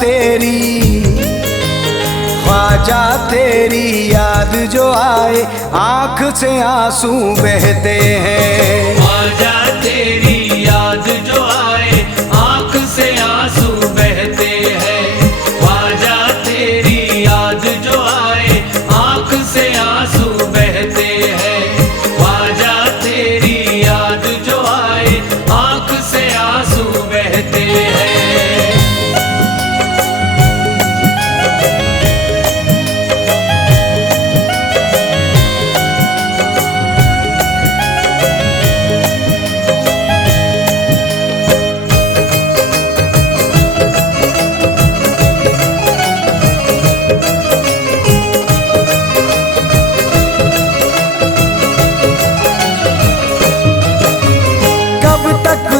तेरी, ख्वाजा तेरी याद जो आए आँख से आंसू बहते हैं। ख्वाजा तेरी याद जो आए आँख से आंसू बहते हैं। ख्वाजा तेरी याद जो आए आँख से आंसू बहते हैं। ख्वाजा तेरी याद जो आए आँख से आंसू बहते हैं।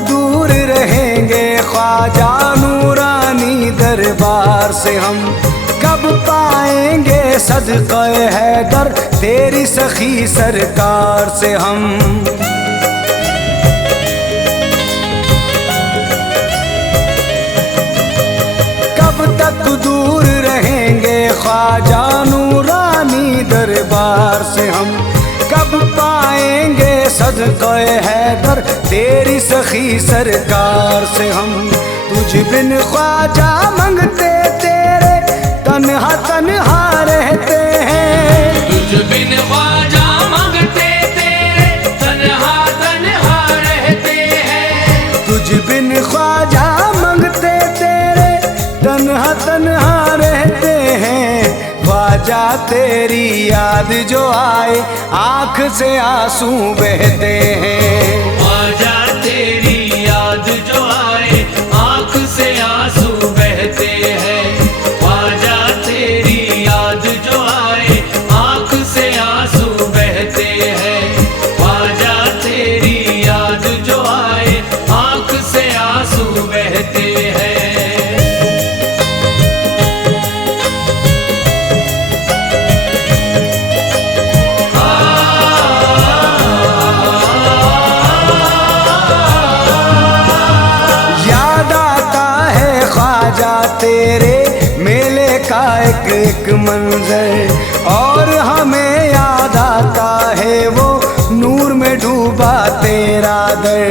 दूर रहेंगे ख्वाजा नूरानी दरबार से हम, कब पाएंगे सदक़े हैदर तेरी सखी सरकार से हम। कब तक दूर रहेंगे ख्वाजा नूरानी दरबार से हम, कब पाएंगे सदक़े हैदर तेरी सखी सरकार से हम। तुझ बिन ख्वाजा मंगते तेरे तन्हा तन्हा रहते हैं। तुझ बिन ख्वाजा मंगते तेरे तन्हा तन्हा रहते हैं। तुझ बिन ख्वाजा मंगते तेरे तन्हा तन्हा रहते हैं। ख्वाजा तेरी याद जो आए आँख से आंसू बहते हैं। ख्वाजा तेरी याद जो आए आँख से आंसू बहते हैं। ख्वाजा तेरी याद जो आए आँख से आंसू बहते हैं। ख्वाजा तेरी याद जो आए आँख से आंसू बहते हैं। तेरे मेले का एक मंजर और हमें याद आता है वो नूर में डूबा तेरा दर।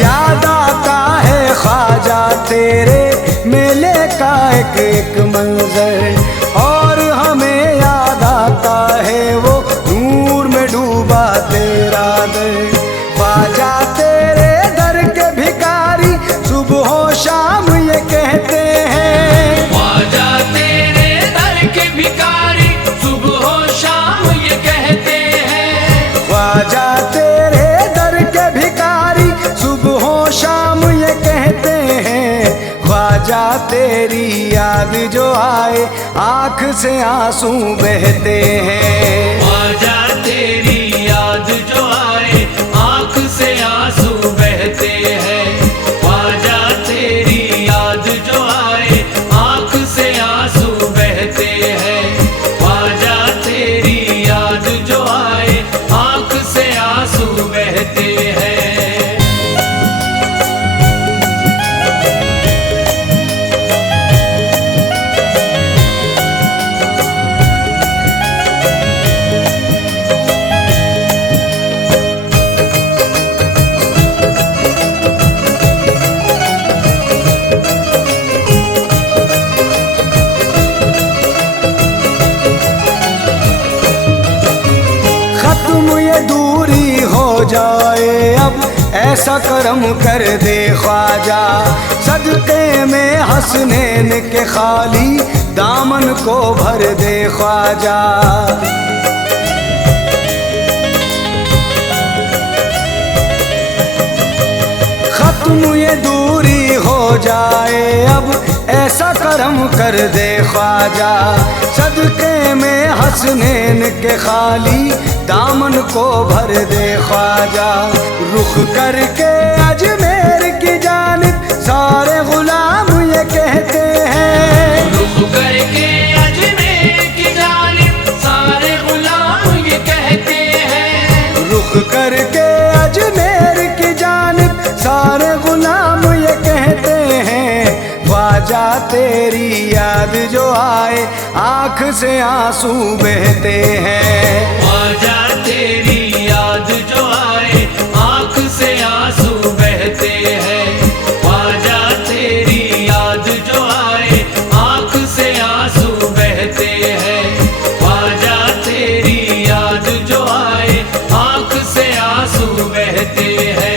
याद आता है ख्वाजा तेरे मेले का एक मंजर और हमें याद आता है वो नूर में डूबा तेरा दर। ख्वाजा तेरे दर के भिखारी सुबह शाम ये कहते हैं। ख्वाजा तेरे दर के भिखारी सुबह शाम ये कहते हैं। ख्वाजा तेरे दर के भिखारी सुबह शाम ये कहते हैं। ख्वाजा तेरी याद जो आए आँख से आंसू बहते हैं। ख्वाजा तेरी याद जो आए आँख से आंसू बहते हैं। ख्वाजा तेरी याद जो आए आँख से आंसू बहते हैं। ख्वाजा तेरी याद जो आए आँख से आंसू बहते हैं। जाए अब ऐसा करम कर दे ख्वाजा, सदक़े में हसनैन के खाली दामन को भर दे ख्वाजा। खत्म ये दूरी हो जाए अब ऐसा करम कर दे ख्वाजा, सदक़े में हसनैन के खाली दामन को भर दे ख्वाजा। रुख करके अजमेर की जानिब सारे गुलाम ये कहते हैं। रुख करके अजमेर की जानिब सारे गुलाम ये कहते हैं। रुख करके अजमेर ख्वाजा तेरी याद जो आए आँख से आंसू बहते हैं। ख्वाजा तेरी याद जो आए आँख से आंसू बहते हैं। ख्वाजा तेरी याद जो आए आँख से आंसू बहते हैं। ख्वाजा तेरी याद जो आए आँख से आंसू बहते हैं।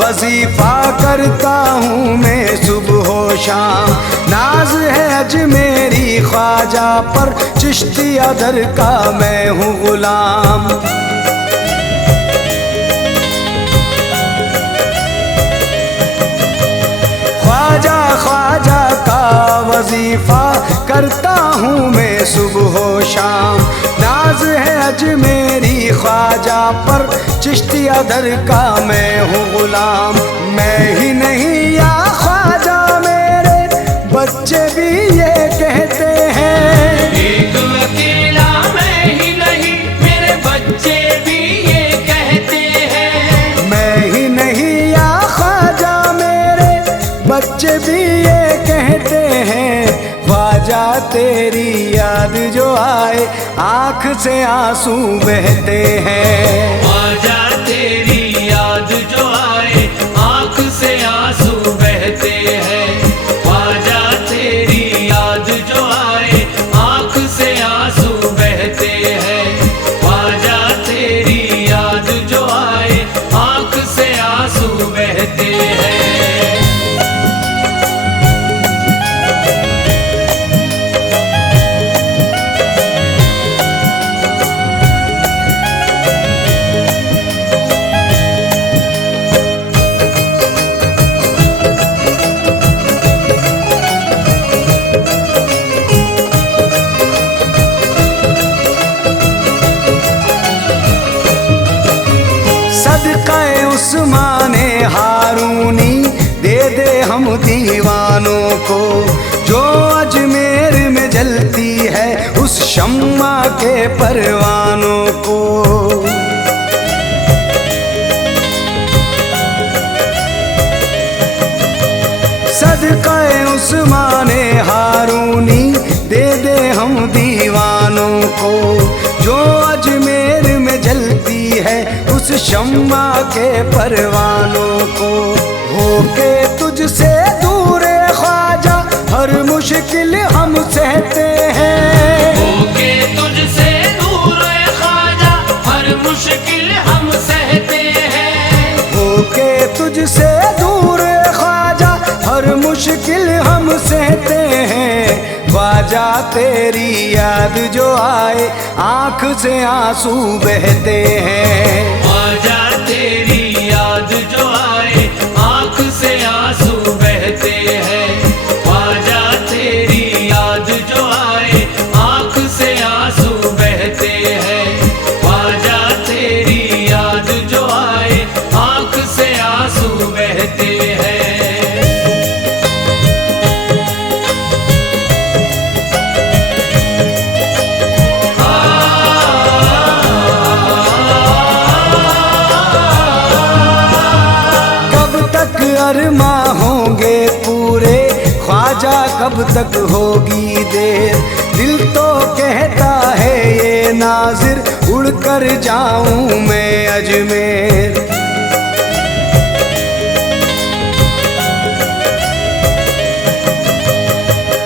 वजीफा करता हूँ मैं सुबह शाम, नाज है अजमेरी ख्वाजा पर, चिश्तिया दर का मैं हूँ गुलाम। ख्वाजा ख्वाजा का वजीफा करता हूँ मैं सुबह शाम, नाज है अजमेरी ख्वाजा पर, चिश्तिया दर का मैं हूँ गुलाम। मैं ही नहीं या ख्वाजा मेरे बच्चे भी ये कहते हैं, एक अकेला मैं ही नहीं मेरे बच्चे भी ये कहते हैं। मैं ही नहीं या ख्वाजा मेरे बच्चे भी ये कहते हैं। ख्वाजा तेरी याद जो आए आँख से आंसू बहते हैं। ख्वाजा तेरी याद जो आए आँख से आंसू बहते हैं। ख्वाजा तेरी याद जो आए आँख से आंसू बहते हैं। ख्वाजा तेरी याद जो आए आँख से आंसू बहते हैं। सदक़े उस्माने हारूनी दे दे हम दीवानों को, जो अजमेर में जलती है उस शम्मा के परवानों को। सदक़े उस्माने हारूनी दे दे हम दीवानों को, जो अजमेर में जलती है उस शम्मा के परवानों को। होके तुझसे दूर ख्वाजा हर मुश्किल हम सहते हैं। होके तुझसे दूर ख्वाजा हर मुश्किल हम सहते हैं। होके तुझसे दूर ख्वाजा हर मुश्किल हम सहते हैं। ख्वाजा तेरी याद जो आए आँख से आंसू बहते हैं। ख्वाजा तेरी याद जो आए आँख से आंसू बहते हैं। ख्वाजा तेरी याद जो आए आँख से आंसू बहते हैं। ख्वाजा तेरी याद जो आए आँख से आंसू बहते हैं। अरमा होंगे पूरे ख्वाजा कब तक होगी देर, दिल तो कहता है ये नाजिर उड़कर जाऊं मैं अजमेर।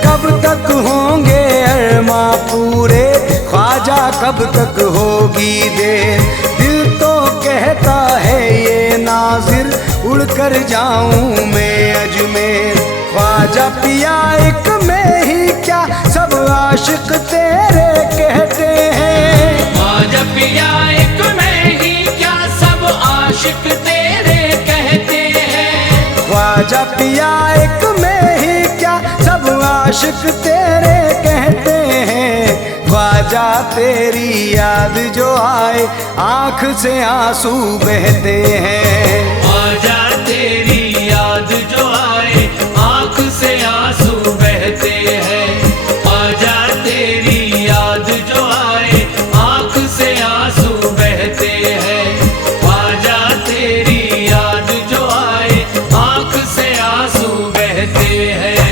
कब तक होंगे अरमा पूरे ख्वाजा कब तक होगी देर, दिल तो कहता है ये नाजिर उड़कर जाऊं मैं अजमेर। ख्वाजा पिया एक में ही क्या सब आशिक तेरे कहते हैं। ख्वाजा पिया एक में ही क्या सब आशिक तेरे कहते हैं। ख्वाजा पिया एक में ही क्या सब आशिक तेरे कहते हैं। ख्वाजा तेरी याद जो आए आँख से आंसू बहते हैं। ख्वाजा तेरी याद जो आए आँख से बहते हैं।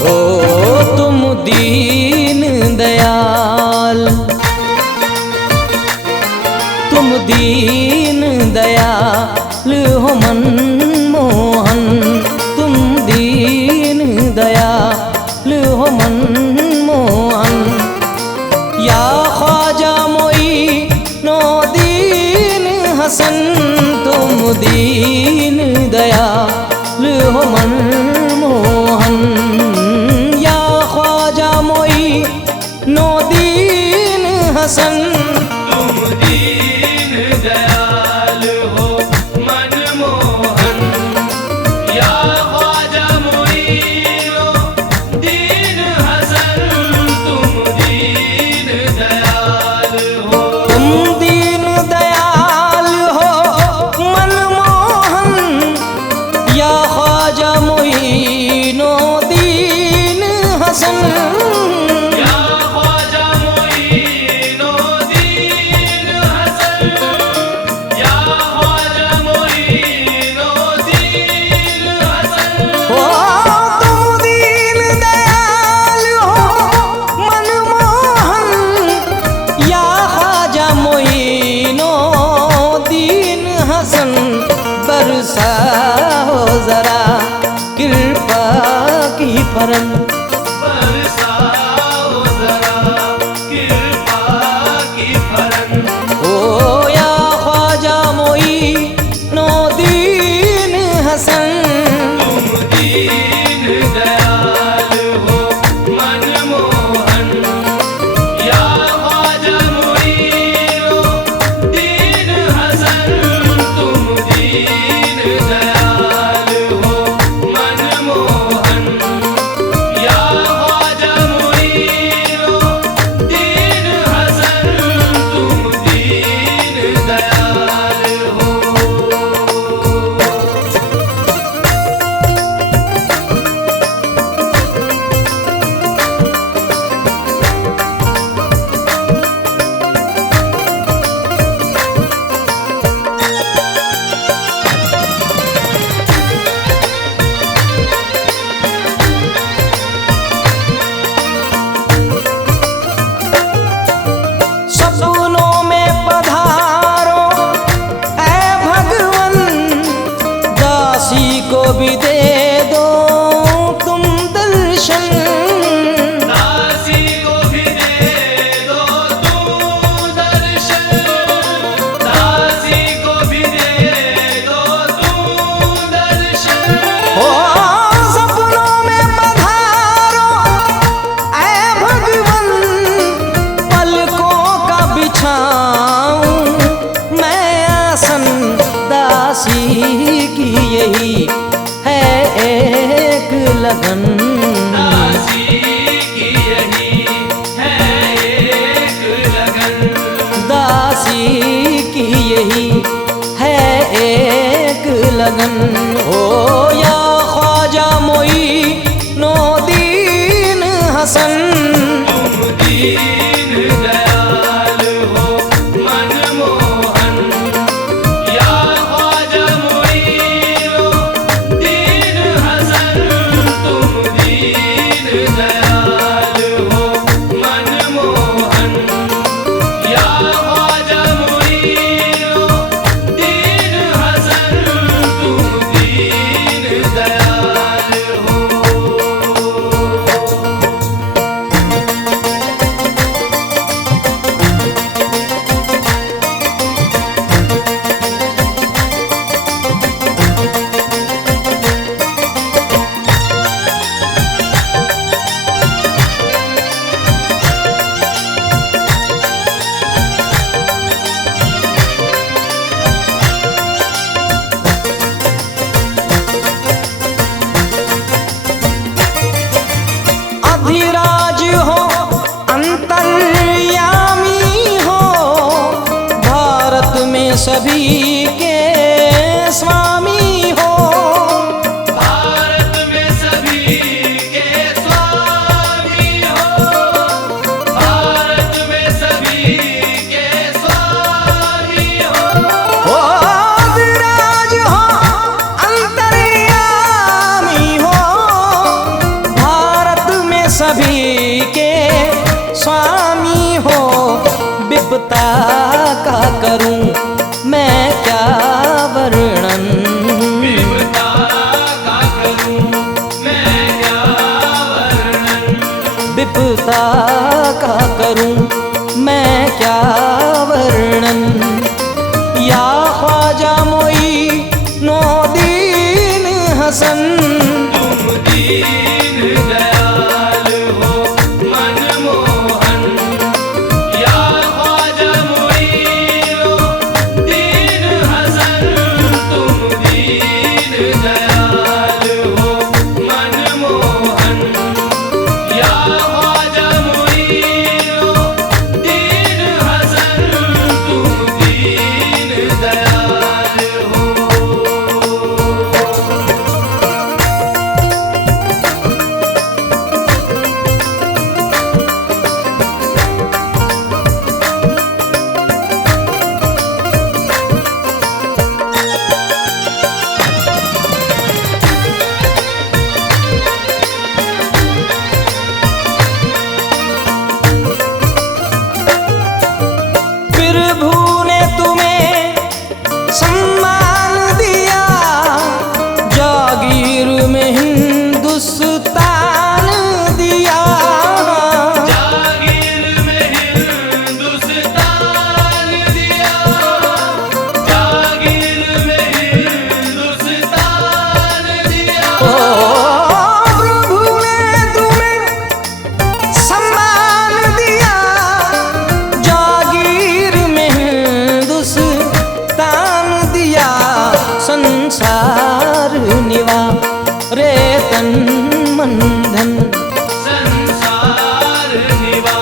ओ तुम दीन दयाल, तुम दीन दयाल हो मनमोहन, तुम दीन दयाल हो मनमोहन। या ख्वाजा मोइनो दीन हसन, तुम दीन दयाल हो मनमोहन। या ख्वाजा मोइनो दीन हसन, तुम दीन दयाल हो मनमोहन। या ख्वाजा मोइनो दीन हसन, तुम दीन दयाल हो। तुम दीन दयाल हो मनमोहन। या ख्वाजा मोइनो दीन हसन, या ख्वाजा मोइनो दीन हसन। या ख्वाजा मोइनो दीन हसन। ओ तुम दीन दयाल हो मनमोहन। या ख्वाजा मोइनो दीन हसन, बरसाओ जरा कृपा की फरन। बरसाओ जरा कृपा की फरन। ओ या ख्वाजा मोइनो दीन हसन, तुम दीन दयाल हो मनमोहन। या ख्वाजा मोइनो दीन हसन, तुम दीन दयाल हो मनमोहन। या ख्वाजा मोइनो दीन हसन, तुम दीन दयाल हो। सपनों में पधारो ऐ भगवन, दासी को भी दे दो तुम दर्शन। दासी को भी दे दो तुम दर्शन। दासी को भी दे दो तुम दर्शन। ओ सपनों में पधारो ऐ भगवन, पलकों का बिछाऊं मैं आसन। दासी की यही है एक लगन, दासी की यही है एक लगन। दासी की यही है एक लगन। ओ या ख्वाजा मोइनो दीन हसन, तुम दीन दयाल हो मनमोहन। या ख्वाजा मोइनो दीन हसन, तुम दीन दयाल हो मनमोहन। या ख्वाजा मोइनो दीन हसन, तुम दीन दयाल हो। सभी के स्वामी हो। भारत में सभी के स्वामी हो, भारत में सभी के स्वामी हो। ओ विराज हो अंतर्यामी हो, भारत में सभी के स्वामी हो। विपता का करूं मैं क्या वर्णन, विपता का करूं मैं क्या वर्णन, विपता का करूं मैं क्या वर्णन। या ख्वाजा मोई नो दीन हसन, तुम दीन दयाल हो मनमोहन। या ख्वाजा मोइनो दीन हसन, तुम दीन दयाल हो मनमोहन। या ख्वाजा मोइनो दीन हसन, तुम दीन दयाल हो। प्रभु ने तुम्हें सम्मान दिया, जागीर में हिंदुस्तान दिया। जागीर में हिंदुस्तान दिया, जागीर में हिंदुस्तान दिया। ओ प्रभु ने तुम्हें सम्मान दिया, जागीर में हिंदुस्तान दिया। संसार निवा रे तन मन धन, संसार निवा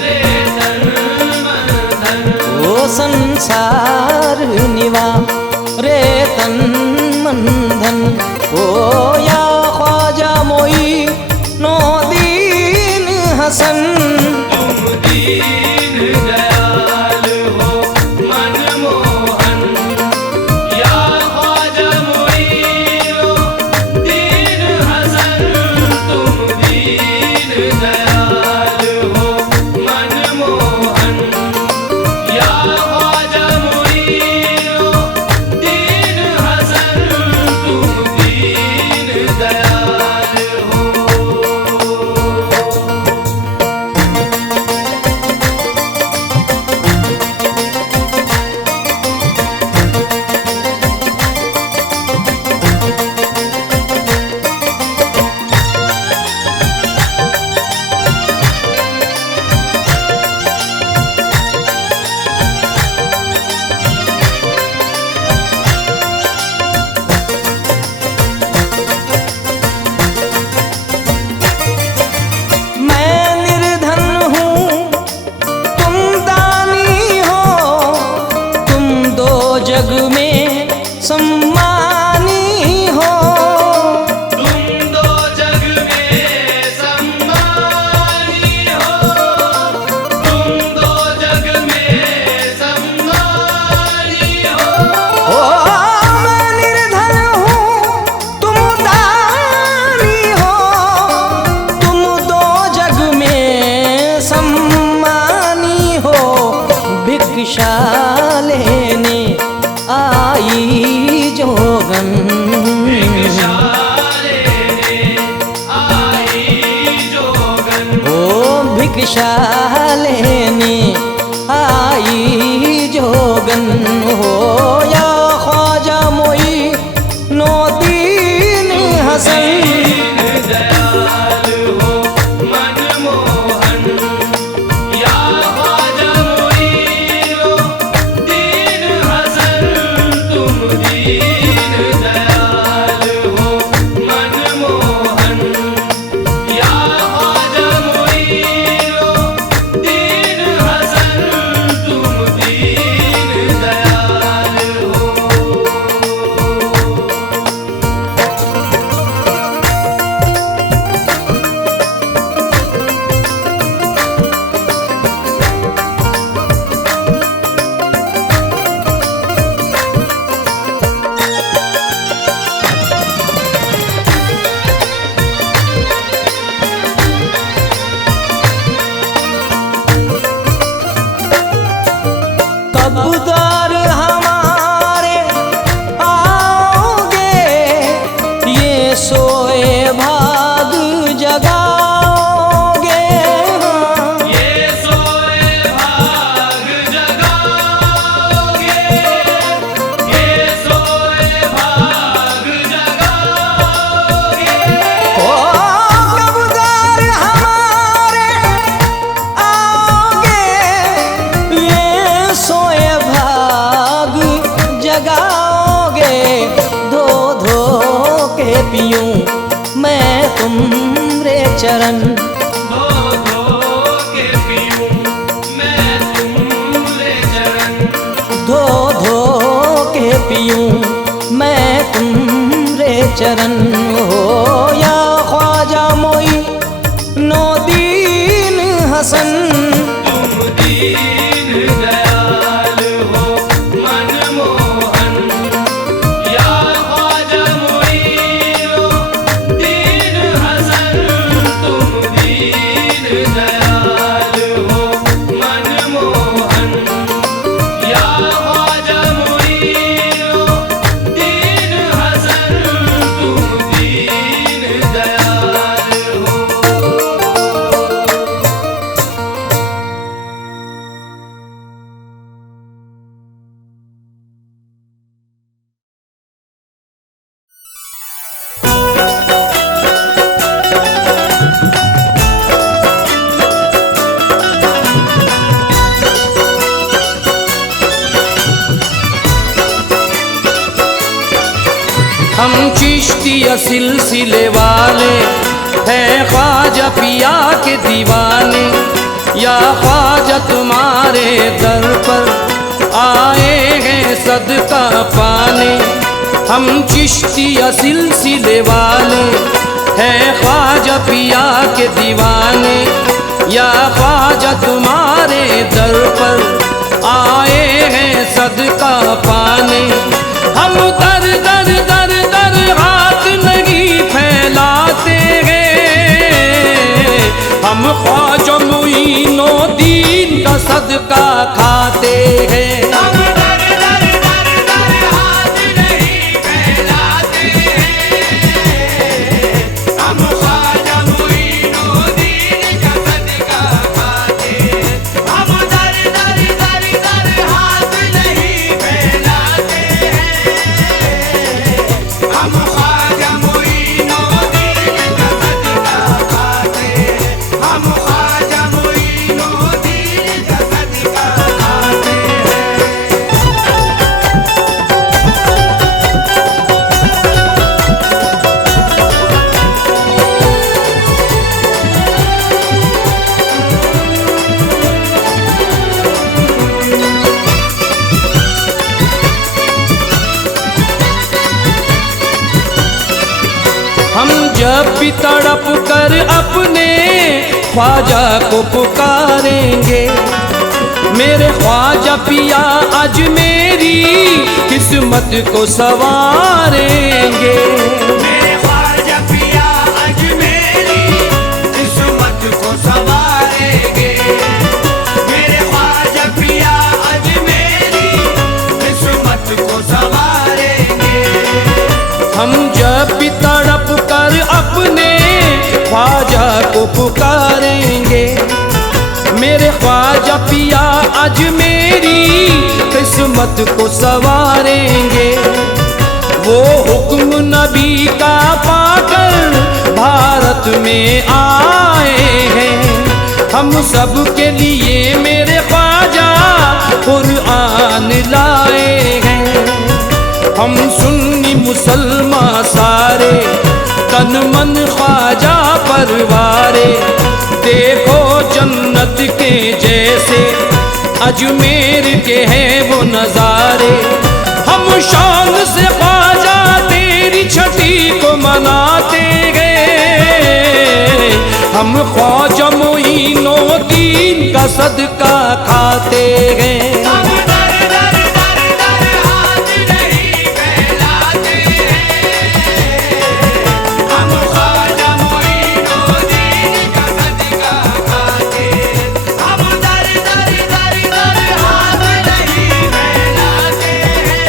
रे तन मन धन, ओ संसार निवा रे तन मन धन। ओ या ख्वाजा मोई नो दीन हसन, तुम दीन दयाल हो मनमोहन। या ख्वाजा मोइनो दीन हसन, तुम दीन दयाल हो मनमोहन। या ख्वाजा मोइनो दीन हसन, तुम दीन दयाल हो। मैं निर्धन हूँ तुम दानी हो, तुम दो जग में सम्मानी हो। तुम दो जग में सम्मानी हो, तुम दो जग में सम्मानी हो। ओ मैं निर्धन हूँ तुम दानी हो, तुम दो जग में सम्मानी हो। भिक्षा लेने आई जोगन, भिक्षा लेने आई जोगन, ओ भिक्षा लेने आई जोगन हो। या ख्वाजा मोई नो दीन हसन, दीन दयाल हो मनमोहन। या ख्वाजा मोइनो दीन हसन, तुम दीन दयाल हो मनमोहन। या ख्वाजा मोइनो दीन चरण। धो धो के पीऊं मैं तुम्हारे चरण। धो धो के पीऊं मैं तुम्हारे चरण। हो या ख्वाजा मोइनुद्दीन हसन। तुम दीन दयाल हो मनमोहन। या ख्वाजा मोइनुद्दीन हसन। तुम दीन दयाल हो मनमोहन। या ख्वाजा मोइनुद्दीन हसन। तुम दीन दयाल हो। हम चिश्तिया सिलसिले वाले हैं ख्वाजा पिया के दीवाने। या ख्वाजा तुम्हारे दर पर आए हैं सदका पाने। हम चिश्तिया सिलसिले वाले हैं ख्वाजा पिया के दीवाने। या ख्वाजा तुम्हारे दर पर आए हैं सदका पाने। हम दर दर दर दर हाथ नहीं फैलाते हैं। हम ख्वाजा मोइनुद्दीन का सदका खाते हैं। हम दर दर दर दर हाथ नहीं फैलाते हैं। हम ख्वाजा मोइनुद्दीन का सदका खाते हैं। हम दर दर दर दर हाथ नहीं फैलाते हैं। हम ख्वाजा मोइनुद्दीन का सदका खाते हैं। हम ख्वाजा मोइनुद्दीन का सदका खाते हैं। हम जब भी तड़प कर अपने ख्वाजा को पुकारेंगे। मेरे ख्वाजा पिया आज मेरी किस्मत को संवारेंगे। मेरे ख्वाजा पिया आज मेरी किस्मत को संवारेंगे। मेरे ख्वाजा पिया आज मेरी किस्मत को संवारेंगे। हम जब भी तड़प कर अपने ख्वाजा को पुकारेंगे। मेरे ख्वाजा पिया आज मेरी किस्मत को संवारेंगे। वो हुक्म नबी का पाकर भारत में आए हैं। हम सब के लिए मेरे ख्वाजा कुरान लाए हैं। हम सुन्नी मुसलमान सारे तन मन ख्वाजा परवारे। देखो जन्नत के जैसे अजमेर के हैं वो नज़ारे। हम शान से ख्वाजा तेरी छठी को मनाते गए। हम ख्वाजा मोइनुद्दीन का सदका खाते हैं। हम दर दर दर दर हाथ नहीं फैलाते हैं। हम ख्वाजा मोइनुद्दीन का सदका खाते हैं। हम दर दर दर दर हाथ नहीं फैलाते हैं।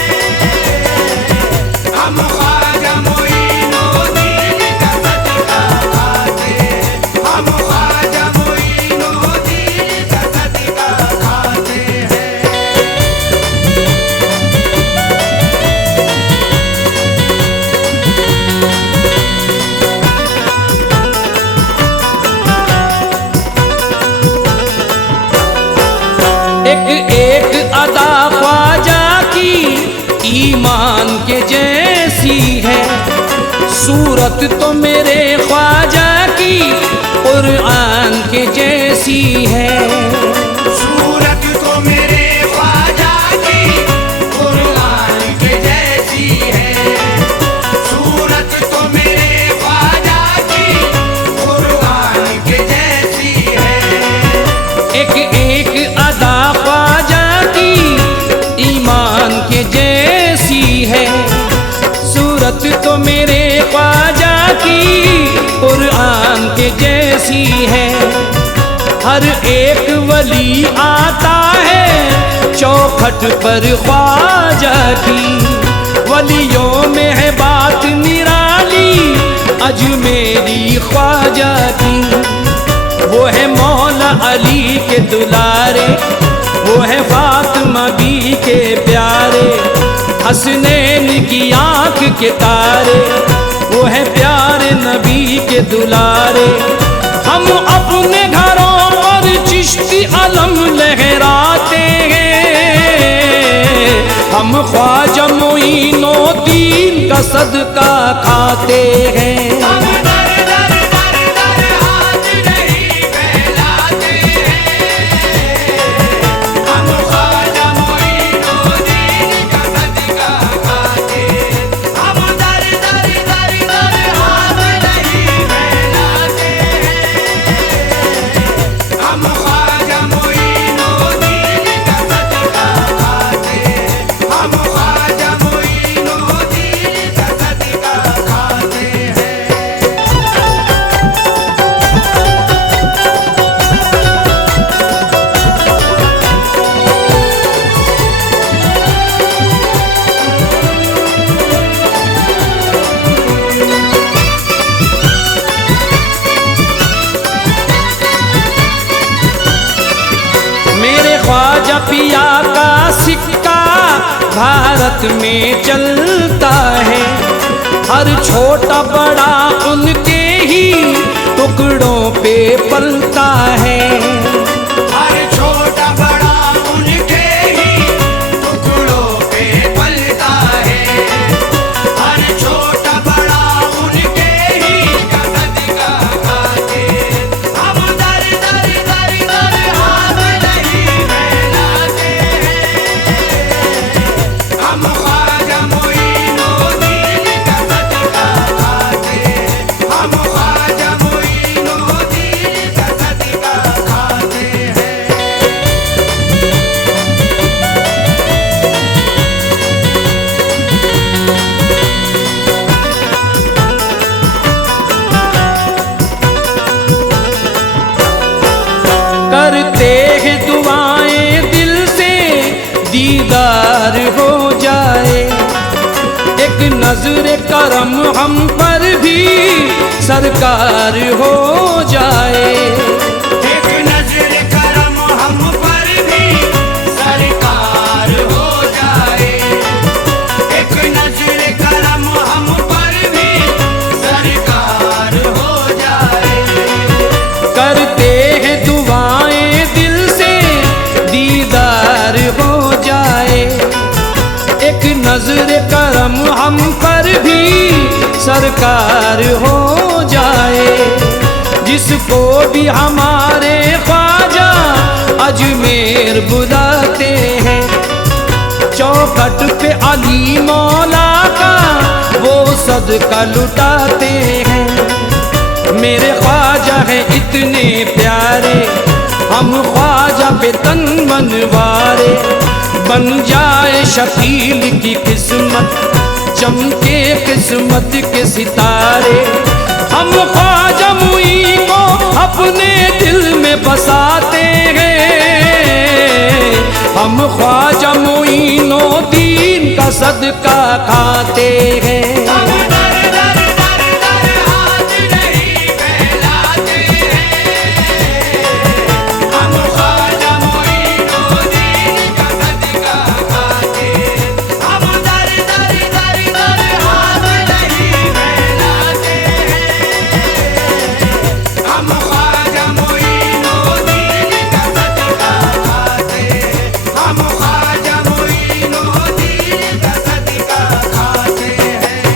हम ख्वाजा मोइनुद्दीन का सदका खाते हैं। हम ख्वाजा मोइनुद्दीन का सदका खाते हैं। एक एक अदा ख्वाजा की ईमान के जैसी है। सूरत तो मेरे ख्वाजा की कुरान के जैसी है। सूरत तो मेरे ख्वाजा की कुरान के जैसी है। सूरत तो मेरे ख्वाजा की कुरान के जैसी है। एक एक अदा ख्वाजा की ईमान के जैसी है। सूरत तो मेरे ख्वाजा की कुरान के जैसी है। हर एक वली आता है चौखट पर ख्वाजा की। वलियों में है बात निराली अजमेरी ख्वाजा की। वो है मौला अली के दुलारे, वो है फातिमा बी के प्यारे। हसनैन की आंख के तारे, वो है प्यारे नबी के दुलारे। हम अपने घरों पर चिश्ती अलम लहराते हैं। हम ख्वाजा मोइनुद्दीन का सदका खाते हैं। हम दर दर दर दर हाथ नहीं फैलाते हैं। हम ख्वाजा मोइनुद्दीन का सदका खाते हैं। हम दर दर दर दर हाथ नहीं फैलाते हैं। हम ख्वाजा मोइनुद्दीन का सदका खाते हैं। हम ख्वाजा मोइनुद्दीन का सदका खाते हैं। मेरे ख्वाजा पिया का सिक्का भारत में चलता है। हर छोटा बड़ा उनके ही टुकड़ों पे पलता है। हर छोटा बड़ा उनके ही टुकड़ों पे पलता है। हर छोटा बड़ा उनके ही का सदका खाते हैं। हम दर दर दर दर हाथ नहीं फैलाते हैं। हम ख्वाजा मोइनुद्दीन का सदका खाते हैं। हम ख्वाजा मोइनुद्दीन का सदका खाते हैं। करते हैं दुआएं दिल से दीदार हो जाए। एक नजर करम हम पर भी सरकार हो जाए। एक नजर करम हम पर भी सरकार हो जाए। एक नजर करम हम पर भी सरकार हो जाए। करते हैं दुआएं दिल से दीदार हो जाए। एक नजर करम हम पर भी सरकार हो जाए। जिसको भी हमारे ख्वाजा अजमेर बुलाते हैं। चौखट पे अली मौला का वो सदका लुटाते हैं। मेरे ख्वाजा हैं इतने प्यारे, हम ख्वाजा पे तन मनवारे। बन जाए शकील की किस्मत, चमके किस्मत के सितारे। हम ख्वाजा मुई को अपने दिल में बसाते हैं। हम ख्वाजा मोइनुद्दीन का सदका खाते हैं। हम दर दर दर दर हाथ नहीं फैलाते हैं। हम ख्वाजा मोइनुद्दीन का सदका खाते हैं। हम दर दर दर दर हाथ नहीं फैलाते हैं। हम ख्वाजा मोइनुद्दीन का सदका खाते हैं। हम ख्वाजा मोइनुद्दीन का सदका खाते हैं।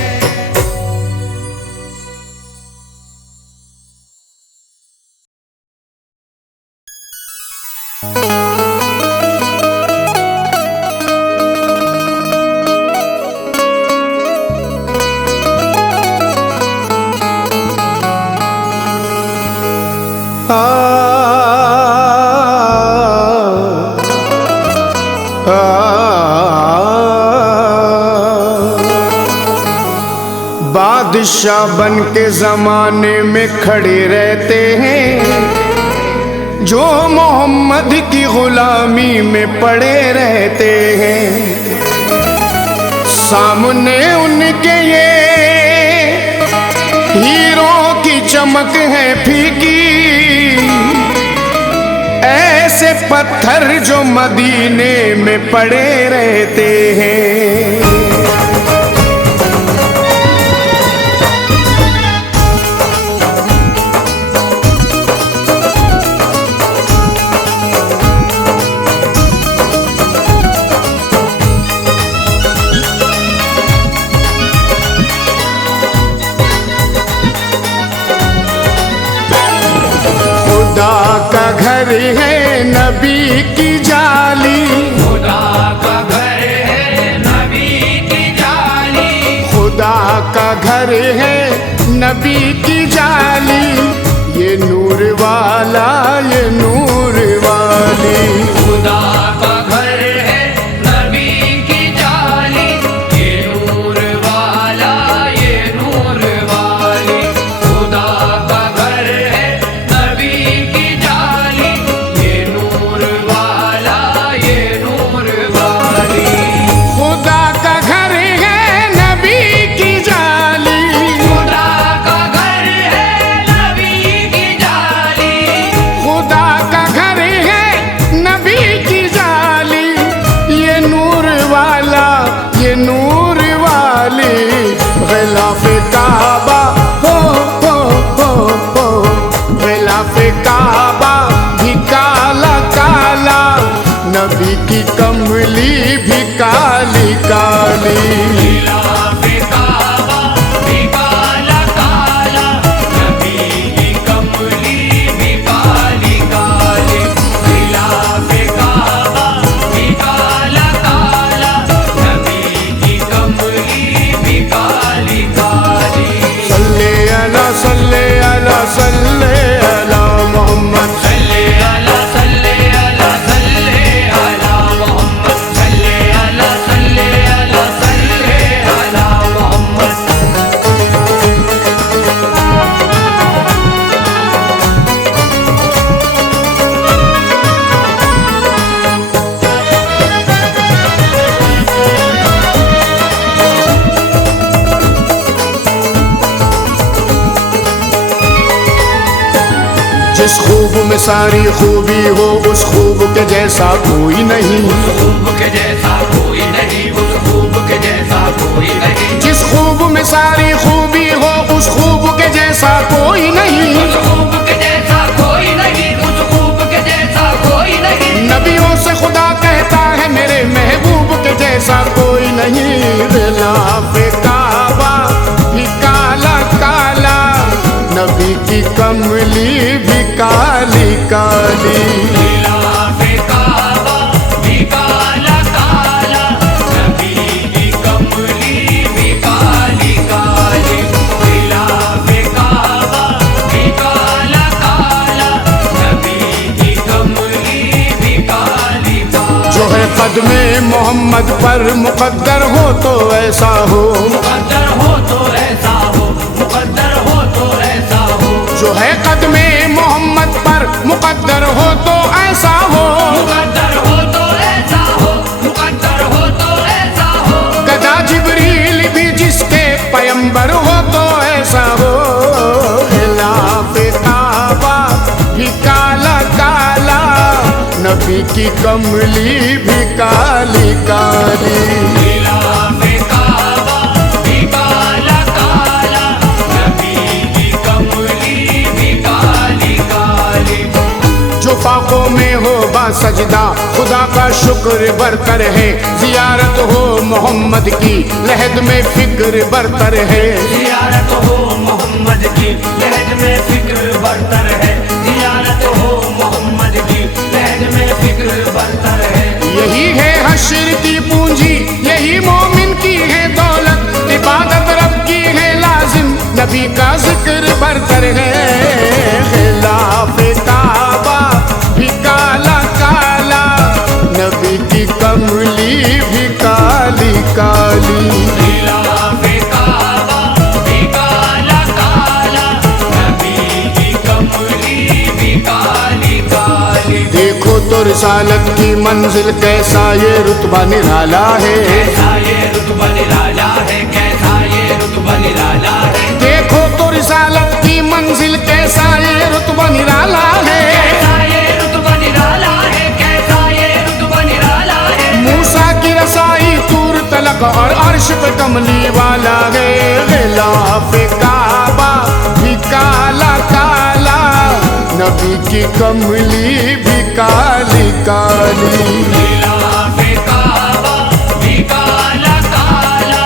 बादशाह बन के जमाने में खड़े रहते हैं, जो मोहम्मद की गुलामी में पड़े रहते हैं। सामने उनके ये हीरो की चमक है फीकी, ऐसे पत्थर जो मदीने में पड़े रहते हैं। खुदा का घर है नबी की जाली, खुदा का घर है नबी की जाली, खुदा का घर है नबी की जाली, ये नूर वाला ये नूर वाली। खुदा का घर है नबी की जाली, ये नूर वाला ये नूर वाली। खुदा का घर है नबी की जाली, ये नूर वाला ये नूर वाली। खुदा का घर है नबी की जाली, खुदा का घर है नबी की जाली, खुदा का घर है नबी की जाली, ये नूर वाला ये नूर वाली। ग़िलाफ़ काबा हो ग़िलाफ़ काबा भी काला काला, नबी की कमली भी काली काली। ग़िलाफ़ काबा भी काला काला, नबी की कमली भी काली काली। ग़िलाफ़ काबा भी काला काला, नबी की कमली भी काली काली। सल्ले अला सल्ले अला सल्ले अला मोहम्मद, सल्ले अला सल्ले अला सल्ले अला मोहम्मद, सल्ले अला सल्ले अला सल्ले अला मोहम्मद। जिस खूब में सारी खूबी हो उस खूब के जैसा कोई नहीं, खूब के जैसा कोई नहीं, उस खूब के जैसा कोई नहीं। जिस खूब में सारी खूबी हो उस खूब के जैसा कोई नहीं। उस खूब के जैसा कोई नहीं, उस खूब के जैसा कोई नहीं। नबियों से खुदा कहता है मेरे महबूब के जैसा कोई नहीं। ग़िलाफ़ काबा भी काला काला, नबी की कमली भी काली काली। ग़िलाफ़ काबा भी काला काला, नबी की कमली भी काली काली। ग़िलाफ़ काबा भी काला काला, नबी की कमली भी काली काली। जो है कदमे मोहम्मद पर मुक़द्दर हो तो ऐसा हो, मुक़द्दर हो तो ऐसा हो, मुक़द्दर हो तो ऐसा हो। जो है कदमे मोहम्मद पर मुक़द्दर हो तो ऐसा हो। मुक़द्दर हो तो ऐसा हो, मुक़द्दर हो तो ऐसा हो। गदा जिब्रील भी जिसके पैगंबर हो तो ऐसा हो। ग़िलाफ़ काबा भी काला काला, नबी की कमली भी काली काली। ग़िलाफ़ काबा भी काला काला, नबी की कमली भी काली काली। जो फाकों में हो बासजदा खुदा का शुक्र बरतर है, जियारत हो मोहम्मद की लहद में फिक्र बरतर है। ज़ियारत हो मोहम्मद की लहद में फिक्र बरतर है, ज़ियारत हो मोहम्मद की लहद में फिक्र बरतर है। यही है हश्र की पूंजी, यही मोमिन की है दौलत, इबादत रब की है लाजिम, नबी का जिक्र बरतर है। ख़िलाफ़ तो रिसालत की मंजिल कैसा ये रुतबा निराला है। कैसा ये रुतबा निराला है, कैसा ये रुतबा निराला है। देखो तो रिसालत की मंजिल कैसा ये रुतबा निराला है। कैसा ये रुतबा निराला है, कैसा ये रुतबा निराला है। मूसा की रसाई तूर तलक और अर्श पे कमली वाला है। गिलाफ काबा भी काला काला, नबी की कमली भी काली काली। गिलाफे काबा भी काला काला,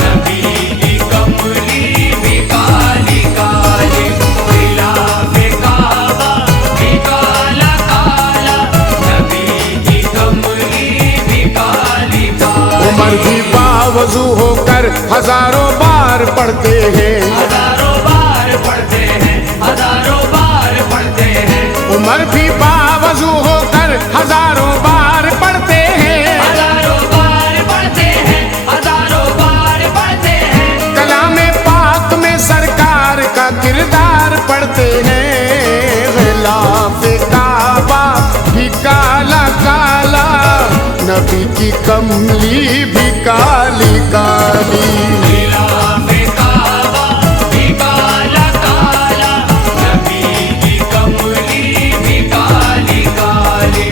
नबी की कमली भी काली काली। गिलाफे काबा भी काला काला, नबी की कमली भी काली काली। उमर भी बावजू होकर हजारों बार पढ़ते हैं। हजारों बार पढ़ते हैं, हजारों बार पढ़ते हैं। उमर भी बावजू होकर हजारों बार पढ़ते हैं। हजारों बार पढ़ते हैं, हजारों बार पढ़ते हैं। कलामे पाक में सरकार का किरदार पढ़ते हैं। गिलाफ काबा भी काला काला, नबी की कमली भी काली काली। गिलाफे काबा भी काला काला, नबी की कमली भी काली काली।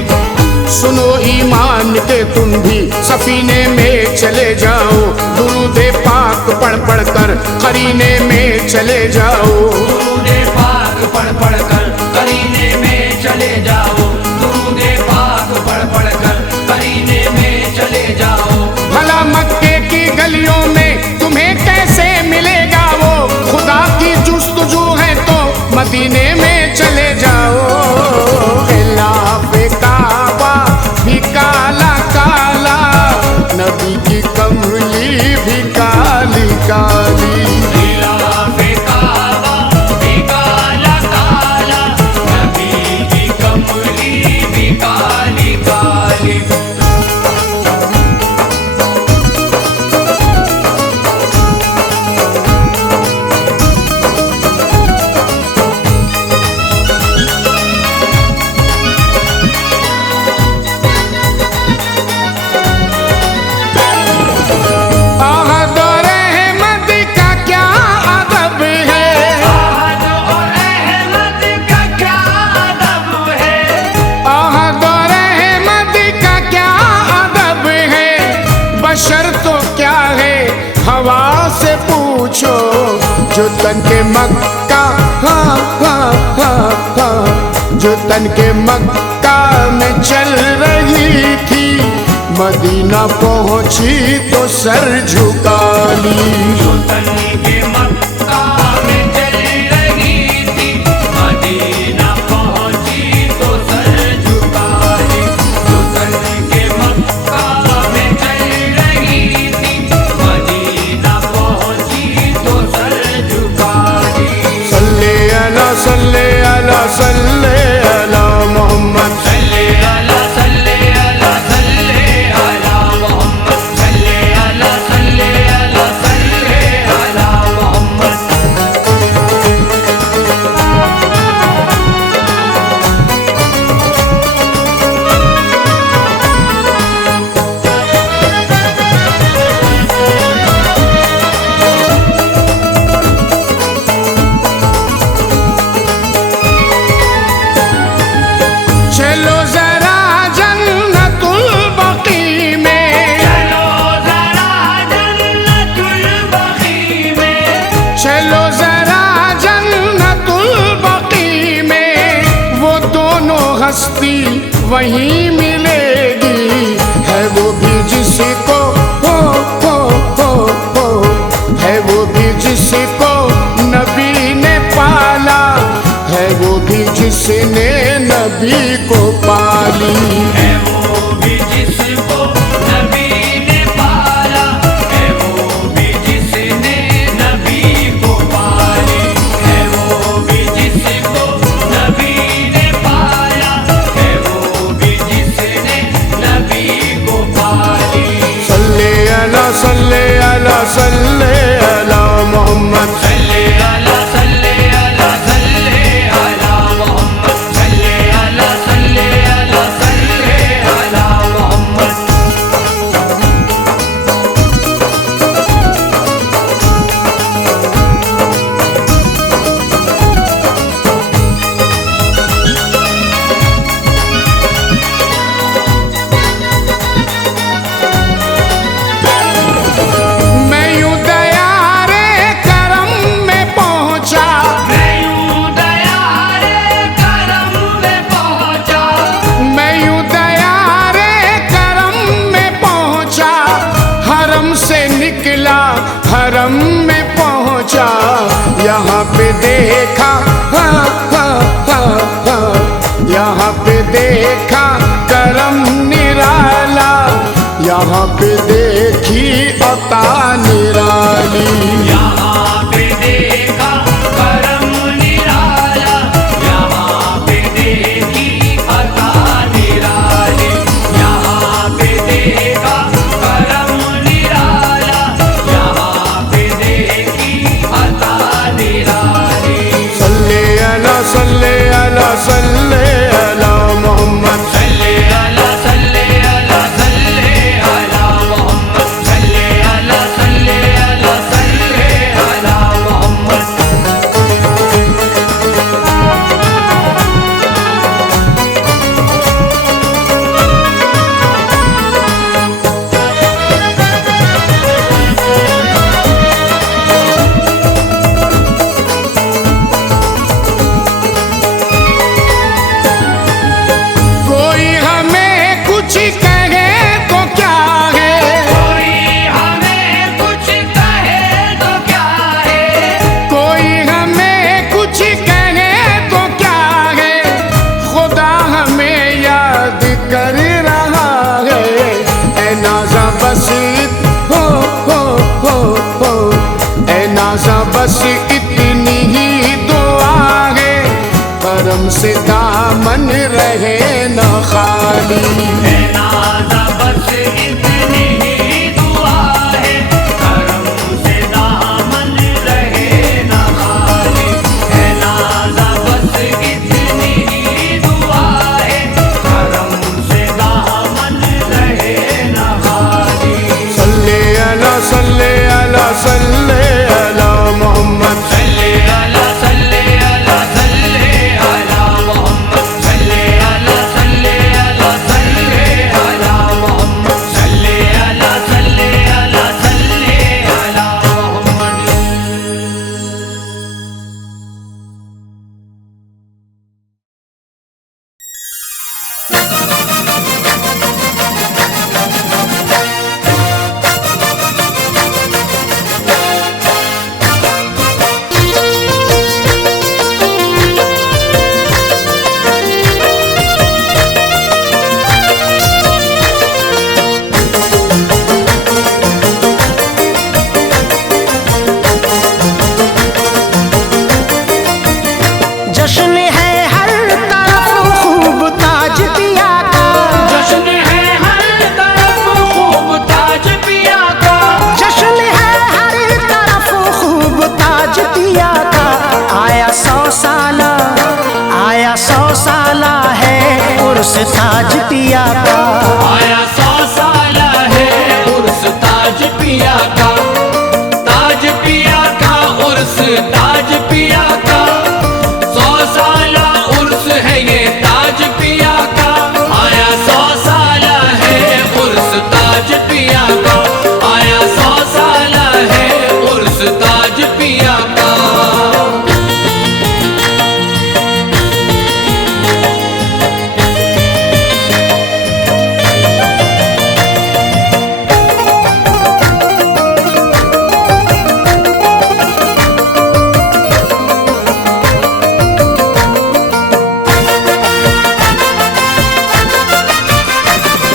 सुनो ईमान के तुम भी सफीने में चले जाओ, दुरूदे पाक पढ़ पढ़ कर करीने में चले जाओ। दुरूदे पाक पढ़ पढ़ कर करीने में चले जाओ। दुरूदे पाक पढ़ पढ़ कर करीने में चले जाओ। भला मक्के की गलियों में तुम्हें कैसे मिलेगा वो, खुदा की जुस्तजू है तो मदीने में चले जाओ। गिलाफ काबा भी काला काला, नबी की कमली भी काली काली। गिलाफे काबा भी काला काला, नबी की कमली भी काली काली। आहद और रहमत का क्या अदब है। आहद और अहमद का क्या अदब है। आहद और रहमत का क्या अदब है। बशर तो क्या है हवा से पूछो, जो तन के मक्का हाँ हाँ हाँ हाँ, जो तन के मक्का में चल रही थी, मदीना पहुंची तो सर झुका ली। तन के मक्का में चल रही थी, मदीना पहुंची तो सर झुका ली। तन के मक्का में चल रही थी, मदीना पहुंची तो सर झुका ली। सल्ले अला सल्ले अला सल्ले अला मोहम्मद। सल्ले अला सल्ले अला सल्ले अला मोहम्मद। सल्ले अला सल्ले अला सल्ले अला मोहम्मद। चलो जरा जन्नतुल बकी में, चलो जरा जन्नतुल बकी में। चलो जरा जन्नतुल बकी में, वो दोनों हस्ती वहीं मिलेगी। है वो भी जिसको हो है वो भी जिसको नबी ने पाला, है वो भी जिसने नबी को पाली। है वो भी जिसको नबी ने पाला, है वो भी जिसने नबी को पाली। है वो भी जिसको नबी ने पाला, है वो भी जिसने नबी को पाली। सल्ले अला सल्ले अला सल्ले अला मोहम्मद। सल्ले अला सल्ले अला सल्ले अला मोहम्मद। सल्ले अला सल्ले अला सल्ले पे देखा, हाँ हाँ हाँ हाँ, यहाँ पे देखा करम निराला, यहाँ पे देखी अता निराली। यहाँ पे देखा करम निराला, यहाँ पे देखी अता निराली। यहाँ पे देखा करम निराला, यहाँ पे देखी अता निराली। सल्ले अला सल्ले अला सल्ले अला मोहम्मद, सल्ले अला सल्ले अला सल्ले अला मोहम्मद, सल्ले अला सल्ले अला सल्ले अला मोहम्मद। कोई हमें कुछ कहे तो क्या है, कोई हमें कुछ कहे तो क्या है, कोई हमें कुछ कहे तो क्या है, खुदा हमें याद कर रहा है। ए नाज़ा बस हो हो, ए नाज़ा बस इतनी ही दुआ है, करम से दामन रहे न खाली। है नाज़ा बस इतनी ही दुआ है, करम से दामन रहे न खाली। है नाज़ा बस इतनी ही दुआ है, करम से दामन रहे न खाली। सल्ले अला सल्ले अला सल्ले अला मोहम्मद, सल्ले अला सल्ले अला सल्ले अला मोहम्मद, सल्ले अला सल्ले अला सल्ले अला मोहम्मद, सल्ले अला सल्ले अला सल्ले अला मोहम्मद। जश्न है हर तरफ खूब ताज पिया का, जश्न है हर तरफ खूब ताज पिया का, जश्न है हर तरफ खूब ताज पिया का। आया 100 साला है उर्स ताज पिया का। आया 100 साल है उर्स ताज पिया का, ताज पिया का उर्स ताज पिया का। 100 साल उर्स है ये ताज पिया का। आया 100 साल है उर्स ताज पिया का। आया 100 साल है उर्स ताज पिया का।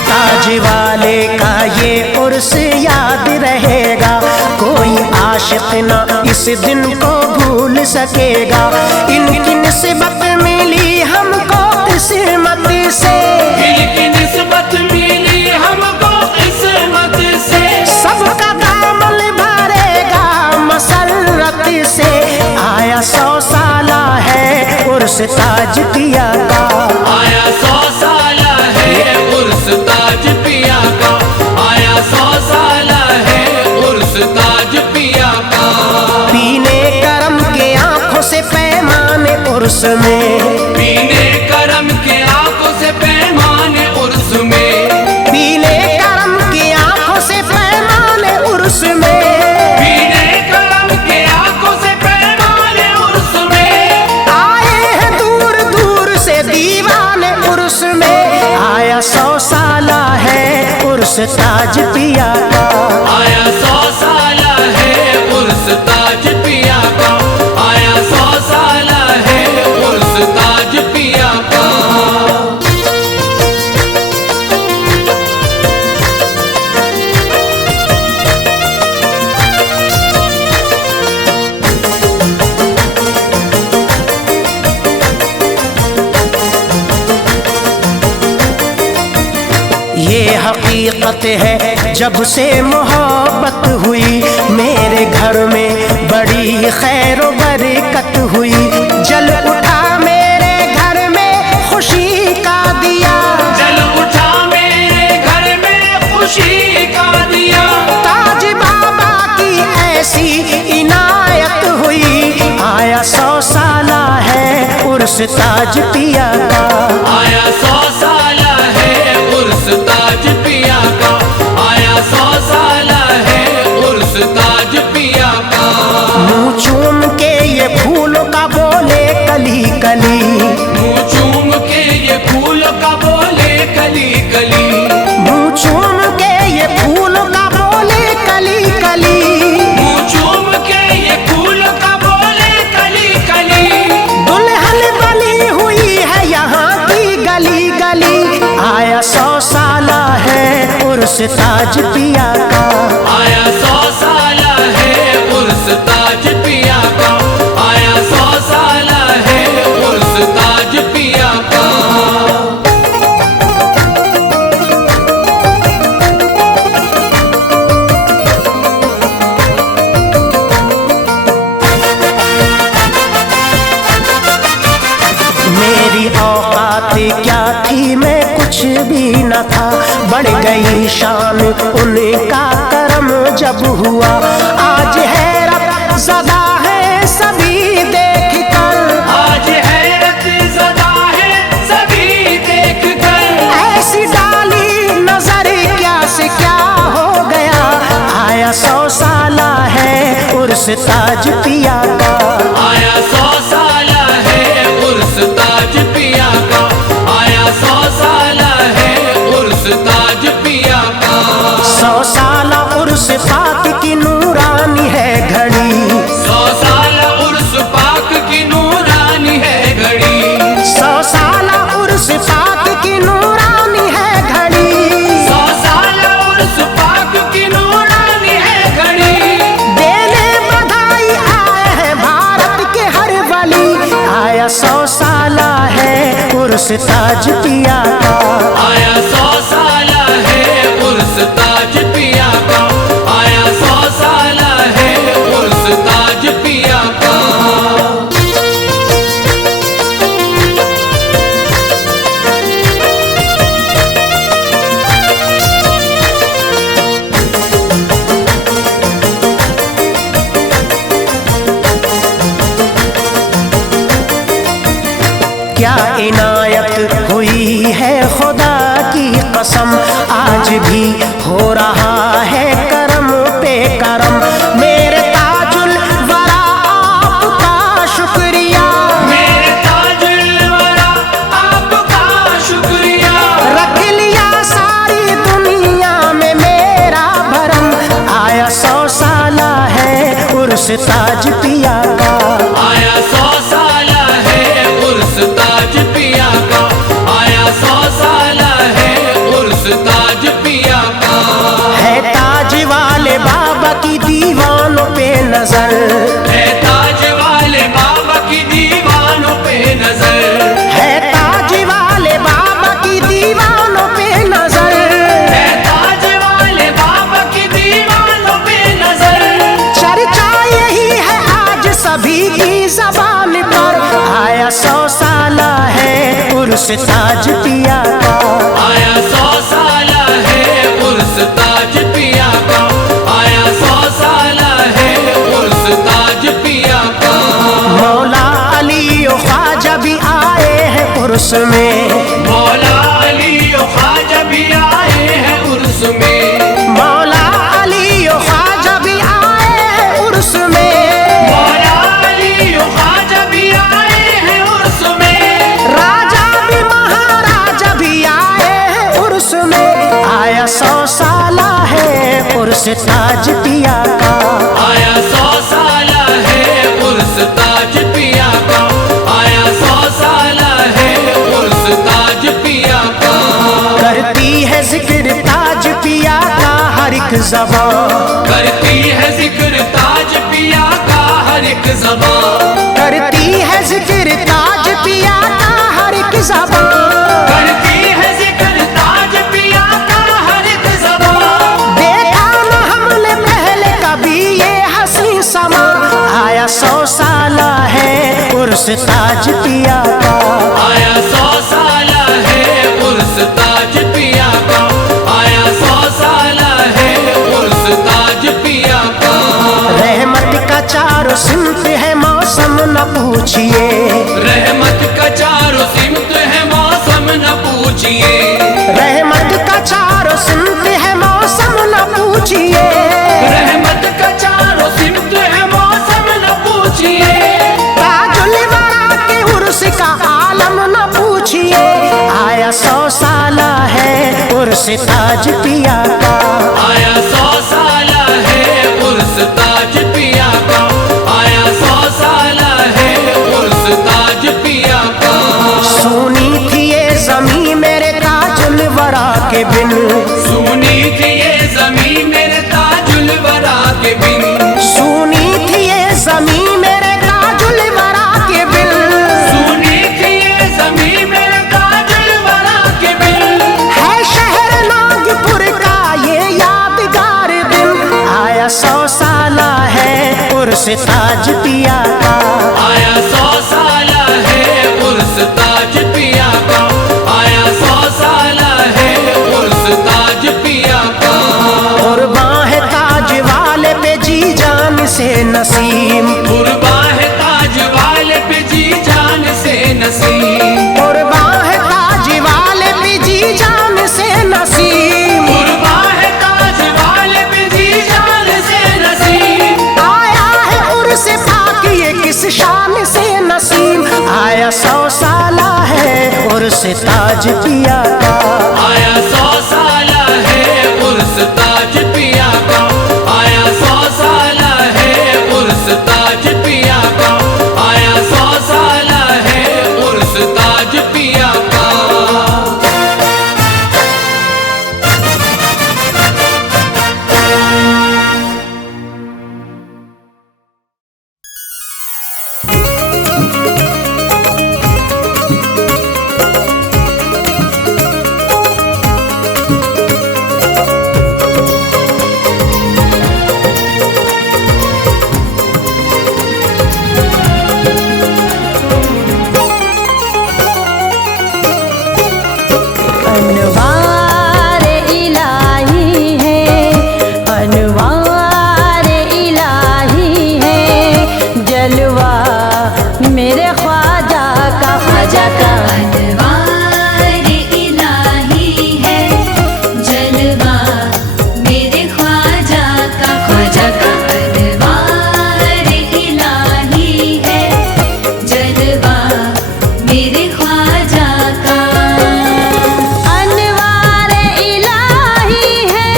ताज वाले का ये उर्स याद रहेगा, कोई आशिक न इस दिन को भूल सकेगा। इनकी निस्बत मिली हमको किस्मत से, इनकी निस्बत मिली हमको किस्मत से। सबका दामन भरेगा मसरत से। आया 100 साला है उर्स ताज पिया का। आया 100 साल है उर्स ताज पिया का। आया 100 साल है उर्स ताज पिया का। पीने करम के आंखों से पैमाने उर्स में, पीने करम के आंखों से पैमाने उर्स में। पीने करम की आंखों से पैमाने उर्स में। पीने करम के आंखों से पैमाने उर्स में। आए हैं दूर दूर से दीवाने उर्स में। आया 100 साला है उर्स ताज पिया का। आया 100 साल है उर्स ताज पिया का। आया 100 ये हकीकत है जब से मोहब्बत हुई मेरे घर में बड़ी खैर व बरकत हुई। जल उठा मेरे घर में खुशी का दिया, जल उठा मेरे घर में खुशी का दिया। ताज बाबा की ऐसी इनायत हुई, आया 100 साला है उर्स ताज पिया का। आया 100 साला है उर्स ताज पिया का। आया 100 साला है उर्स ताज पिया का। मुँह चूम के ये फूलों का बोले कली कली, मुँह चूम के ये फूल का बोले कली कली। मुँह चूम के ये फूलों का बोले कली कली। मुँह चूम के ये फूल का बोले कली कली। दुल्हन बनी हुई है यहाँ की गली गली, आया 100 साला है उर्स ताज पिया का। आया 100 साला है उर्स ताज पिया का। आया 100 साला है उर्स ताज पिया का। मेरी औकात क्या थी, मैं कुछ भी न था, बढ़ गई शान उनका करम जब हुआ। आज हैरत ज़दा है सभी देख कर, आज हैरत ज़दा है सभी देख कर। ऐसी डाली नजर क्या से क्या हो गया, आया 100 साला है उर्स ताज पिया का। आया 100 साला है उर्स ताज पिया का। आया 100 साला है उर्स ताज पिया का। 100 साला उर्स पाक की नूरानी है घड़ी, 100 साला उर्स पाक की नूरानी है घड़ी। 100 साला उर्स पाक की नूरानी है घड़ी। 100 साला उर्स पाक की नूरानी है घड़ी। देने बधाई आए हैं भारत के हर वली, आया 100 साला है उर्स ताज पिया का। आया 100 साला है उर्स ताज पिया का। आया 100 साला है उर्स ताज पिया का। क्या इनायत हुई है खुदा की कसम, आज भी हो रहा है करम पे करम। मेरे ताजुल वरा आपका शुक्रिया, मेरे ताजुल वरा आपका शुक्रिया। रख लिया सारी दुनिया में मेरा भरम, आया 100 साला है उर्स ताज पिया का। आया 100 साला है उर्स ताज पिया का। आया 100 साला है उर्स ताज पिया का। है ताज वाले बाबा की दीवानों पे नजर, है ताज वाले बाबा की दीवानों पे नजर। है ताज वाले बाबा की दीवानों पे नजर। है ताज वाले बाबा की दीवानों पे नजर। चर्चा यही है आज सभी की जबान पर, आया 100 साला है उर्स ताज पिया का। आया 100 साला है उर्स ताज पिया का। आया 100 साला है उर्स ताज पिया का। मौला अली और ख्वाजा भी आए हैं उर्स में, मौला अली और ख्वाजा भी आए हैं उर्स में। मौला अली और ख्वाजा भी आए हैं उर्स में। मौला अली और ख्वाजा भी आए हैं उर्स में। राजा भी महाराजा भी आए हैं उर्स में, आया 100 साला है उर्स ताज पिया का। आया 100 साला है उर्स ताज पिया का। आया 100 साला है उर्स ताज पिया का। करती है जिक्र ताज पिया का हर एक ज़बान, करती है जिक्र ताज पिया का हर एक ज़बान। करती है जिक्र ताज पिया का हर एक ज़बान। करती है जिक्र ताज पिया का उर्स ताज पिया का। आया 100 साला है उर्स ताज पिया का, आया 100 साला है उर्स ताज पिया का। रहमत का चारों सिमत है मौसम न पूछिए, रहमत का चारों सिमत है मौसम न पूछिए, रहमत का चारों सिमत है मौसम न पूछिए, रहमत का चारों सिमत है मौसम न पूछिए। ताजुल वरा के उर्स का आलम न पूछिए। आया 100 साला है उर्स ताज पिया का। आया 100 साला है उर्स ताज पिया का, आया 100 साला है उर्स ताज पिया का। सुनी थी ये जमीन मेरे ताजुल वरा के बिन, सुनी थी ये जमीन मेरे ताजुल वरा के बिन, सुनी थी ये जमीन मेरे ताजुल वरा के बिन। सुनी थी ये जमीन मेरे ताजुल वरा के बिन। है शहर नागपुर का ये यादगार दिन। आया 100 साला है उर्स ताज पिया का। आया 100 साला है उर्स ताज पिया का, आया 100 साला है उर्स ताज पिया का। कुर्बान है ताज वाले पे जी जान से नसीम, कुर्बान है ताज वाले पे जी जान से नसीम, कुर्बान है ताज वाले पे जी जान से नसीम। कुर्बान है ताज वाले पे जी जान से नसीम। आया है उर्स पाक ये किस शान से नसीम। आया 100 साला है उर्स ताज पिया का। आया 100 साला है उर्स ताज पिया का, आया 100 साला है उर्स ताज पिया का, आया 100 साला है उर्स ताज पिया का। अनवार इलाही है, अनवार इलाही है, जलवा मेरे ख्वाजा का, ख्वाजा का। अनवार इलाही है, जलवा मेरे ख्वाजा का, ख्वाजा का। अनवार इलाही है, जलवा मेरे ख्वाजा का। अनवार इलाही है,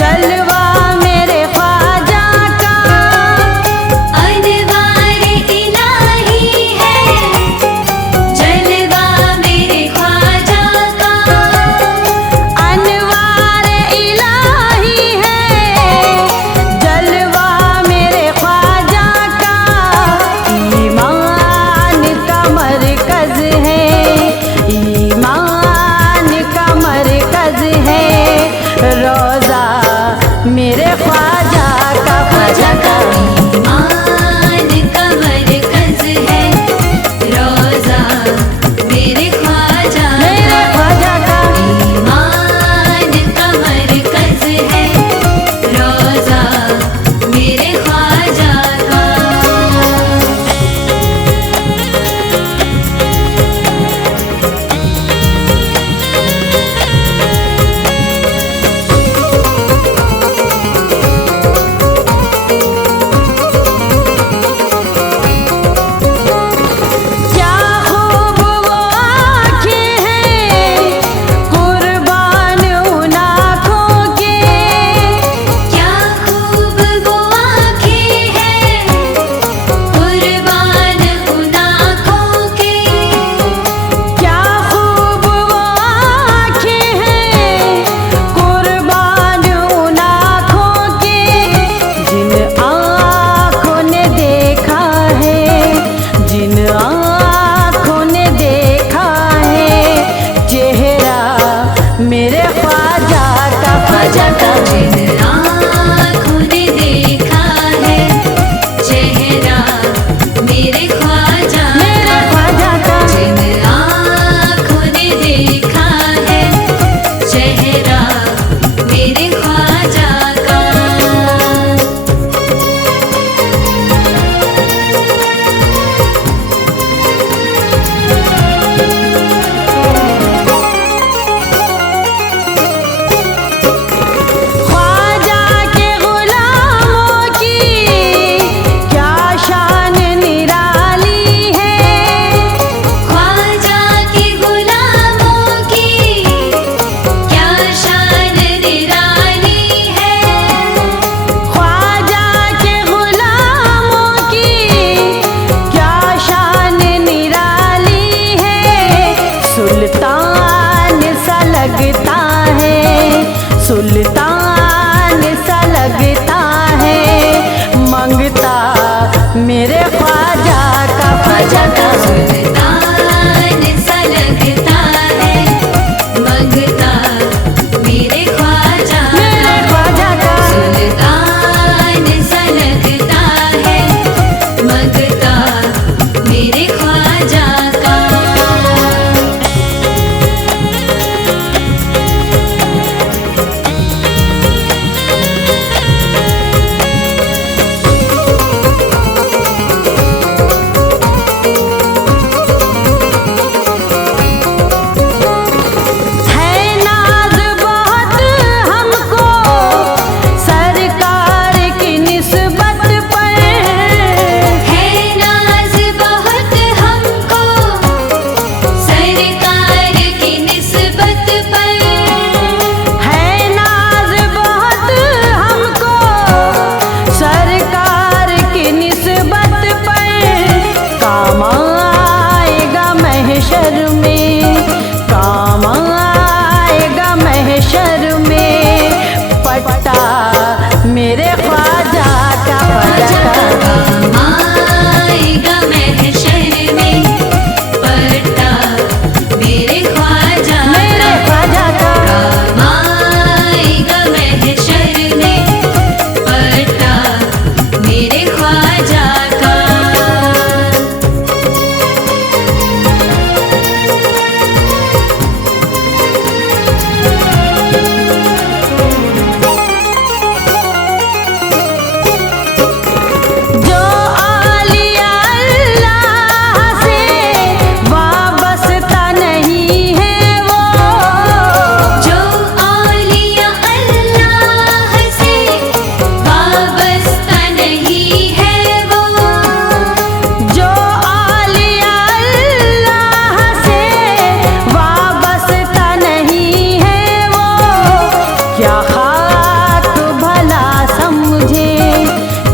जलवा मेरे ख्वाजा का। अनवार इलाही है, मेरे ख्वाजा का ख्वाजा का सुल्तान सा लगता है मगता मेरे ख्वाजा का सुल्तान सा लगता है मगता मेरे ख्वाजा का मेरे ख्वाजा का आएगा महशर में पट्टा मेरे ख्वाजा का आएगा महशर में पट्टा मेरे ख्वाजा का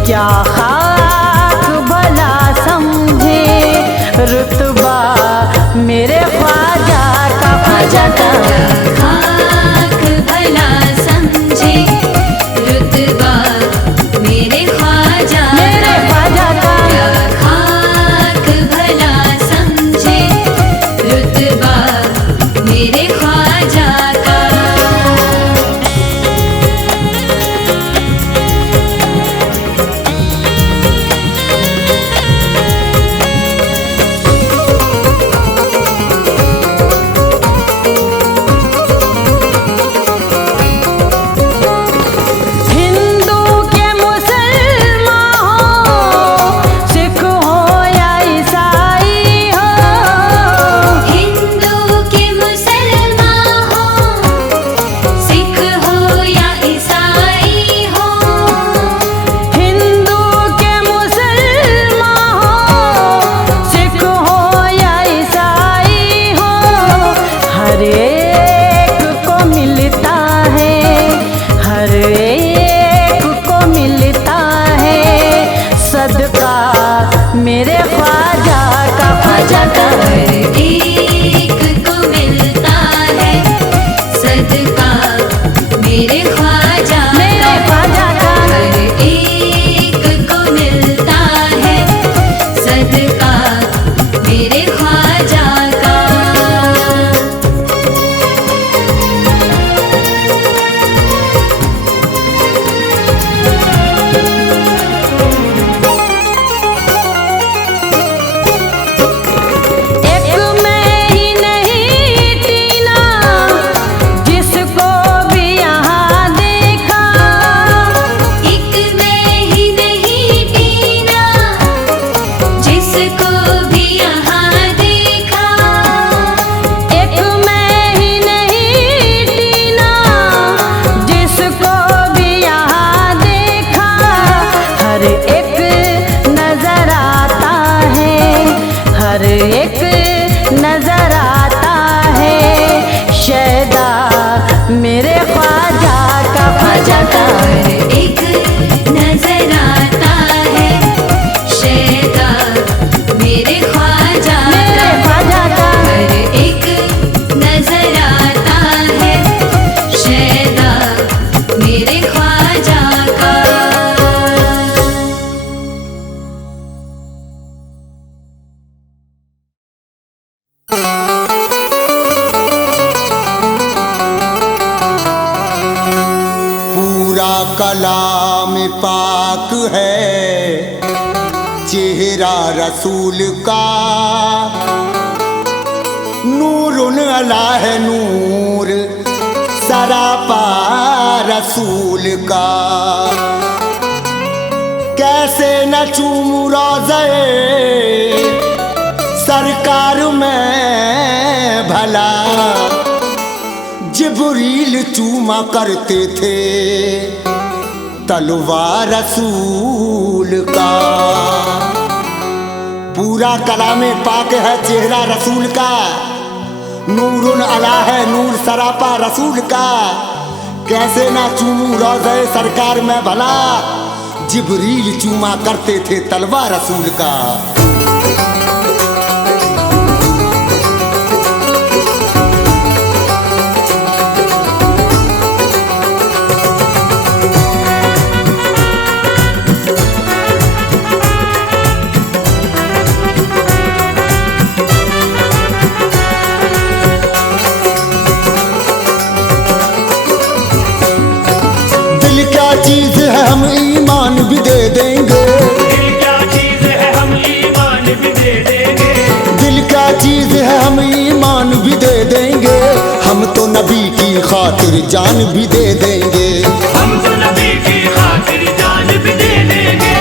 क्या खाक भला समझे रुतबा मेरे ख्वाजा का खाक भला समझे रुतबा मेरे ख्वाजा का खाक भला समझे रुतबा मेरे ख्वाजा का मेरे ख्वाजा का हर एक को मिलता है सदका मेरे ख्वाजा का हर एक को मिलता है सदका मेरे ख्वाजा का हर एक नजर आता है शैदा मेरे ख्वाजा का हर एक नजर आता है शैदा मेरे ख्वाजा का हर एक नजर आता है शैदा मेरे ख्वाजा का कलाम पाक है, चेहरा रसूल का नूरुन अला है नूर सरापा रसूल का। कैसे न चूमू रोज़े सरकार में भला, जिब्रील चूमा करते थे तलवार रसूल का। पूरा कलामे पाक है चेहरा रसूल का, नूरुन अला है नूर सरापा रसूल का। कैसे ना चूमू रोज़े सरकार में भला, जिब्रील चूमा करते थे तलवार रसूल का। चीज है हम ईमान भी दे देंगे, दिल क्या चीज है हम ईमान भी दे देंगे, दिल क्या चीज है हम ईमान भी दे देंगे। हम तो नबी की खातिर जान भी दे देंगे, हम तो नबी की खातिर जान भी दे देंगे,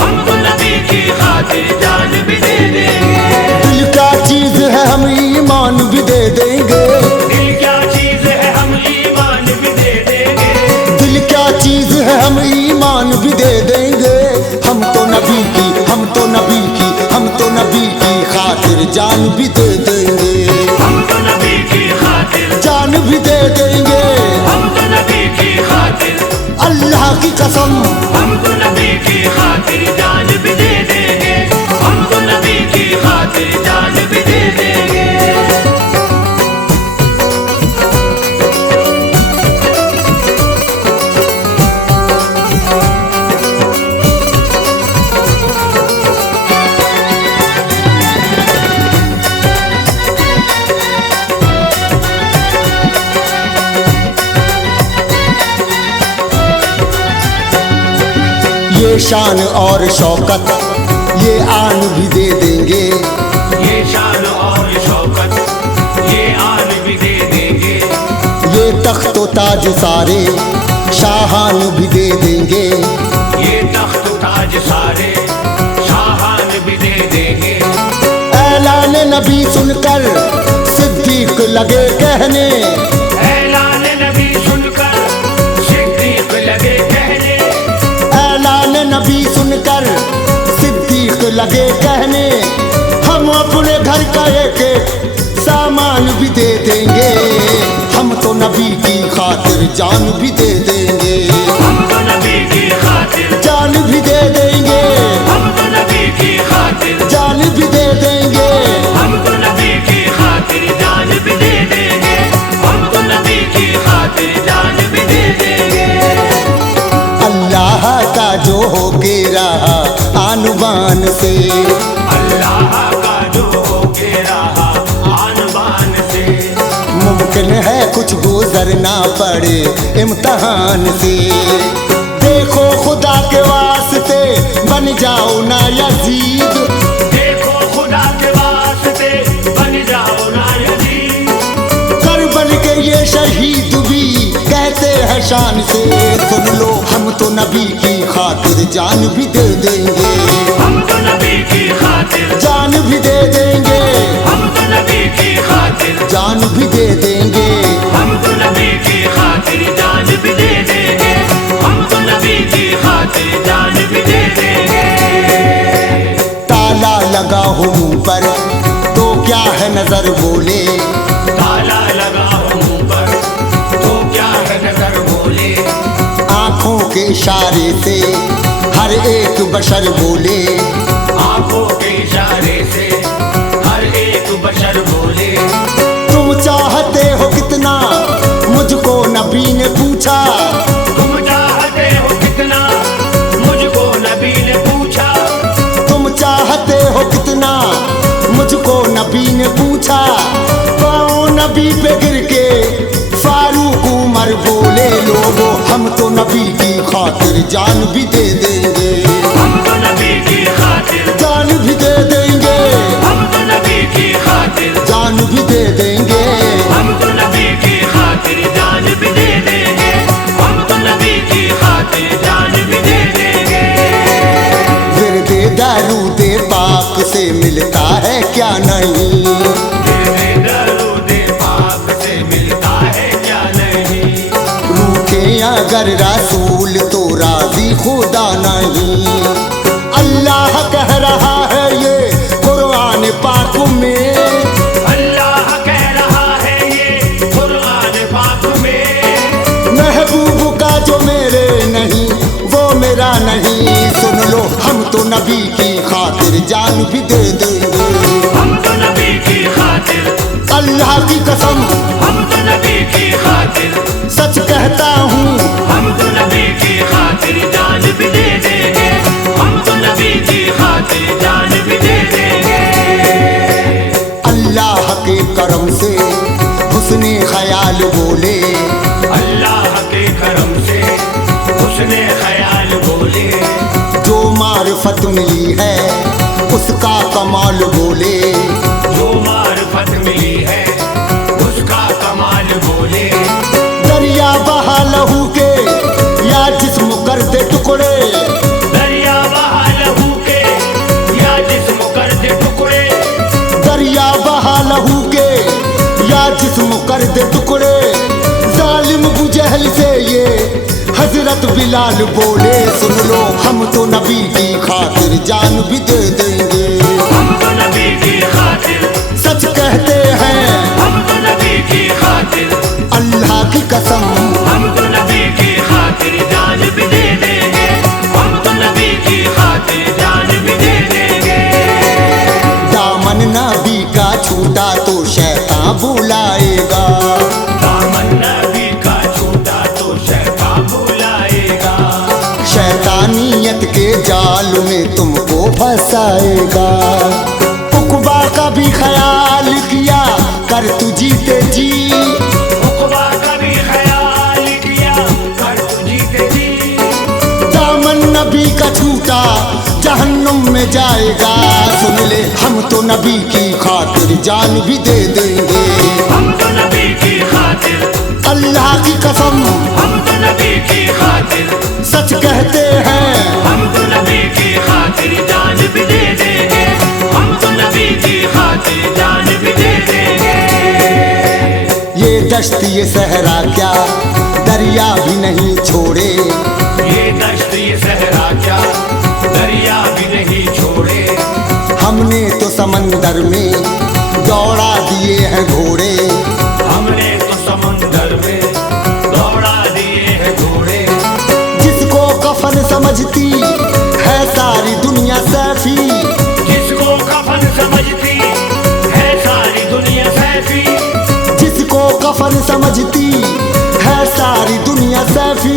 हम तो नबी की खातिर जान भी दे देंगे। दिल क्या चीज है हम ईमान भी दे देंगे, दिल क्या चीज है हम ईमान भी दे देंगे, दिल क्या चीज है हम ईमान भी दे देंगे। हम तो नबी की, हम तो नबी की, हम तो नबी की खातिर जान भी दे देंगे, हम तो नबी की खातिर जान भी दे देंगे। हम तो नबी की खातिर, अल्लाह की कसम हम तो नबी की खातिर जान भी दे देंगे, हम तो नबी की खातिर जान भी दे देंगे। ये शान और शौकत ये आन भी दे देंगे, ये शान और शौकत ये आन भी दे देंगे, ये तख्त ताज सारे शाहान भी दे देंगे, ये तख्त ताज सारे शाहान भी दे देंगे। ऐलान नबी सुनकर सिद्दीक लगे कहने, ऐलान नबी सुनकर सिद्दीक लगे कहने, ऐलान नबी सुनकर सिद्दीक लगे कहने। हम अपने घर का एक सामान भी दे देंगे, हम तो नबी की खातिर जान भी दे देंगे, हम तो नबी की खातिर जान भी दे देंगे, हम तो नबी की खातिर जान भी दे देंगे। हम तो नबी की खातिर जान भी दे देंगे, हम तो नबी की खातिर जान भी दे देंगे। अल्लाह का जो होके रहा आन बान से, अल्लाह का जो होके रहा आन बान से, मुमकिन है कुछ गुजरना पड़े इम्तिहान से। देखो खुदा के वास्ते बन जाओ ना यजीद, देखो खुदा के वास्ते बन जाओ ना यजीद, करबल के ये शहीद भी कहते हैं शान से। सुन लो हम तो नबी की खातिर जान भी दे देंगे, हम तो नबी की खातिर जान भी दे देंगे, हम तो नबी की खातिर जान भी दे देंगे। हम तो नबी की खातिर जान भी दे देंगे, हम तो नबी की खातिर जान भी दे देंगे। ताला लगा हो मुंह पर तो क्या है नजर बोले, ताला लगा हो मुंह पर तो क्या है नजर बोले, आंखों के इशारे से हर एक बशर बोले, आंखों के इशारे से हर एक बशर बोले। तुम चाहते हो कितना मुझको नबी ने पूछा, तुम चाहते हो कितना मुझको नबी ने पूछा, तुम चाहते हो कितना मुझको नबी ने पूछा। पाँव नबी पे गिर के फारूक उमर बोले, लोगों हम तो नबी की खातिर जान भी दे देंगे, हम तो नबी की खातिर जान भी दे देंगे, हम तो नबी की खातिर जान भी दे देंगे, हम तो नबी की खातिर जान भी दे देंगे, हम तो नबी की खातिर जान भी दे देंगे। विरदे दरूदे पाक से मिलता है क्या नहीं, तेरे दरूदे पाक से मिलता है क्या नहीं, रूठे अगर रसूल तो राजी खुदा नहीं। अल्लाह कह रहा है ये कुरान पाक में, अल्लाह कह रहा है ये कुरान पाक में, महबूब का जो मेरे नहीं वो मेरा नहीं। सुन लो हम तो नबी की खातिर जान भी दे देंगे, हम तो नबी की खातिर अल्लाह की कसम हम तो नबी की खातिर सच कहता हूँ, हम तो नबी की खातिर जान भी दे देंगे, हम तो नबी की खातिर जान भी दे देंगे। अल्लाह के करम से हुस्ने ख्याल बोले, अल्लाह के करम से उसने ख्याल बोले, जो मार्फत मिली है उसका कमाल बोले, जो मार्फत मिली है उसका कमाल बोले, दरिया बहा लहू के या जिस्म कर दे टुकड़े, दरिया बहा लहू के या जिस्म कर दे टुकड़े, दरिया बहा लहू के या जिस्म कर दे टुकड़े। जालिम बुजहल से ये हजरत बिलाल बोले, सुन लो हम तो नबी की खातिर जान भी दे देंगे, हम तो नबी की खातिर सच कहते हैं हम तो नबी की खातिर अल्लाह की कसम। हम तो नबी की खातिर जान भी दे देंगे, हम तो नबी की खातिर जान भी दे देंगे। दामन नबी का छूटा तो शैतान बुलाएगा, दामन नबी का छूटा तो शैतान बुलाएगा, शैतानियत के जाल में तुमको फंसाएगा। उकबा का भी ख्याल किया कर तू जीते जी, उकबा का भी ख्याल किया कर तू जीते जी, दामन नबी का छूटा जहन्नुम में जाएगा। सुन ले हम तो नबी की खातिर जान भी दे देंगे, हम तो नबी की खातिर अल्लाह की कसम हम तो नबी की खातिर सच कहते हैं। हम तो नबी की खातिर जान भी दे देंगे, हम तो नबी की खातिर जान भी दे देंगे। ये दश्त ये सहरा क्या दरिया भी नहीं छोड़े, ये दश्त ये सहरा क्या दरिया भी नहीं छोड़े, हमने तो समंदर में दौड़ा दिए हैं घोड़े, हमने तो समुंदर में दौड़ा दिए हैं घोड़े, जिसको कफन समझती है सारी दुनिया सैफी, जिसको कफन समझती है सारी दुनिया सैफी, जिसको कफन समझती है सारी दुनिया सैफी।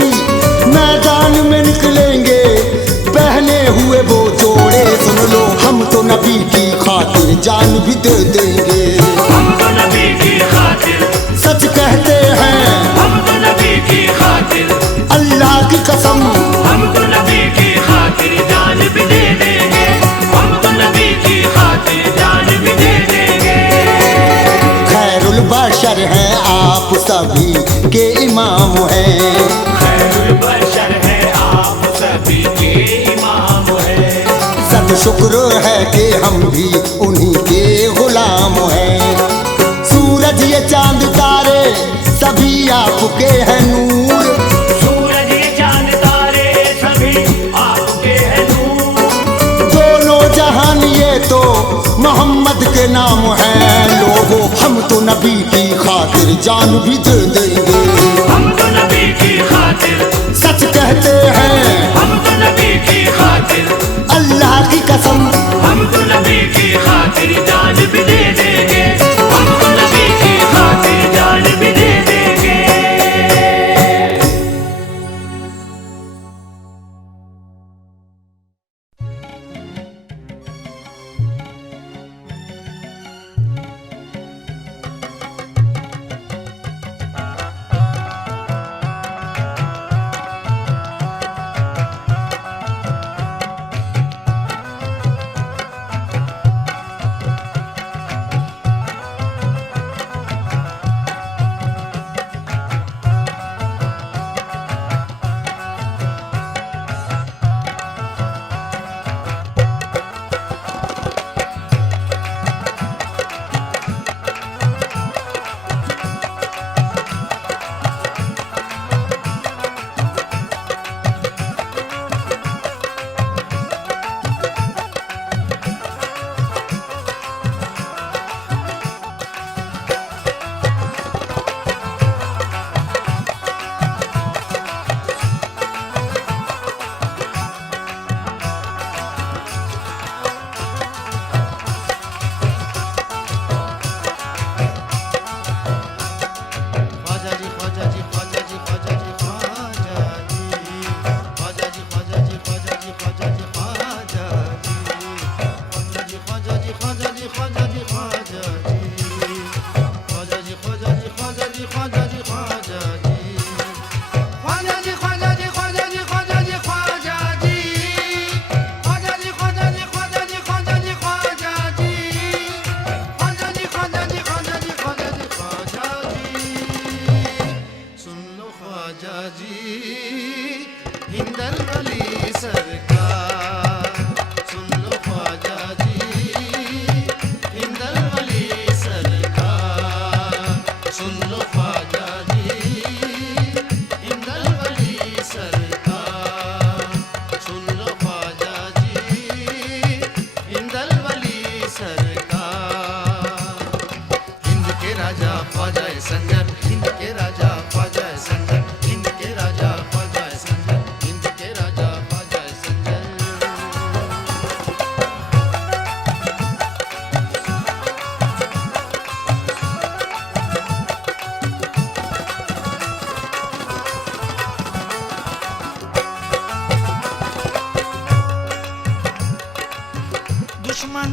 मैदान में निकलेंगे पहने हुए वो जोड़े, सुन लो हम तो नबी की खातिर जान भी दे देंगे, हम तो नबी की खातिर सच कहते हैं हम तो नबी की खातिर अल्लाह की कसम। हम तो नबी की खातिर जान भी दे देंगे, हम तो नबी की खातिर जान भी दे देंगे। खैरुल बशर हैं आप सभी के इमाम हैं, खैरुल बशर है आप सभी के इमाम है, सद शुक्र है कि हम भी उन्हीं के गुलाम हैं। सूरज ये चांद तारे सभी आपके हैं नूर, सूरज ये चांद तारे सभी आपके हैं नूर, दोनों जहान ये तो मोहम्मद के नाम हैं। लोगों हम तो नबी की खातिर जान भी दे देंगे, हम तो नबी की खातिर सच कहते हैं हम तो नबी की खातिर अल्लाह की कसम। हम तो नबी की खातिर जान भी दे देंगे, हम तो नबी की खातिर जान भी दे देंगे।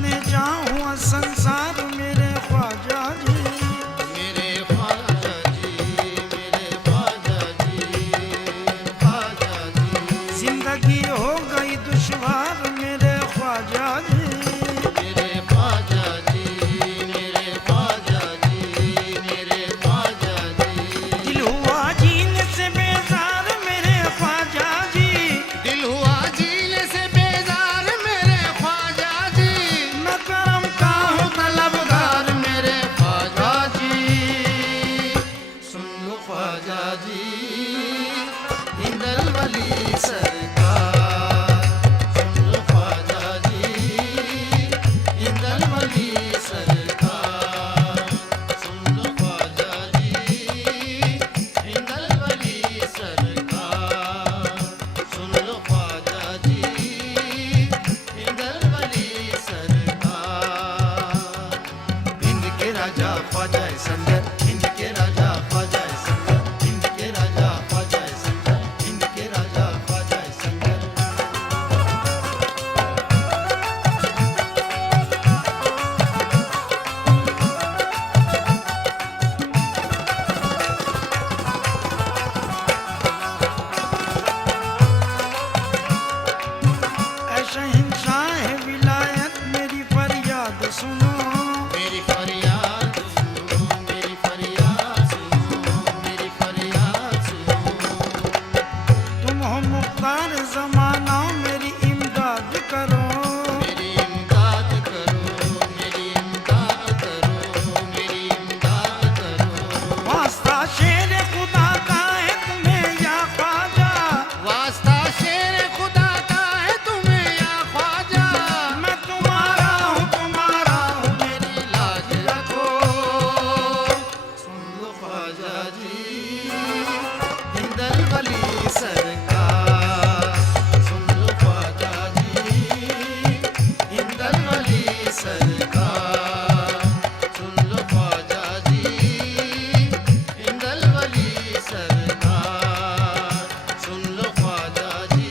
मैं चाहूँ संसार मेरे ख्वाजा जी, मेरे ख्वाजा जी, मेरे ख्वाजा जी, ख्वाजा जी। जिंदगी हो गई दुश्वार मेरे ख्वाजा जी, मेरे ख्वाजा जी, मेरे ख्वाजा जी, मेरे ख्वाजा जी। दिल हुआ जीने से बेजार मेरे ख्वाजा जी, दिल हुआ जीने से बेजार मेरे ख्वाजा जी। मैं करम का हूँ तलबगार मेरे ख्वाजा जी, सुन लो ख्वाजा जी, हिंदल वली सरकार। सुन लो ख्वाजा जी, हिंदल वली सरकार। सुन लो ख्वाजा जी, हिंदल वली सरकार। सुन लो ख्वाजा जी, हिंदल वली सरकार। हिंद के राजा ख्वाजा संदर, हिंद के राजा ख्वाजा संदर, हिंद के राजा ख्वाजा संदर, हिंद के राजा ख्वाजा संदर। ऐ शहंशाह विलायत मेरी फरियाद सुनो, मेरी फरियाद सुनो, मेरी फरियाद सुनो, मेरी फरियाद सुनो। तुम हो मुख्तार जमाना मेरी इमदाद करो, मेरी इमदाद करो, मेरी इमदाद करो, मेरी इमदाद करो। वास्ता शेर खुदा का है तुम्हें या ख्वाजा, वास्ता शेर खुदा का है तुम्हें या ख्वाजा। मैं तुम्हारा हूँ मेरी लाज रखो। सुन लो ख्वाजा जी, हिंदल वली सरकार। सुन लो ख्वाजा जी, हिंदल वली सरकार। सुन लो ख्वाजा जी, हिंदल वली सरकार। सुन लो ख्वाजा जी,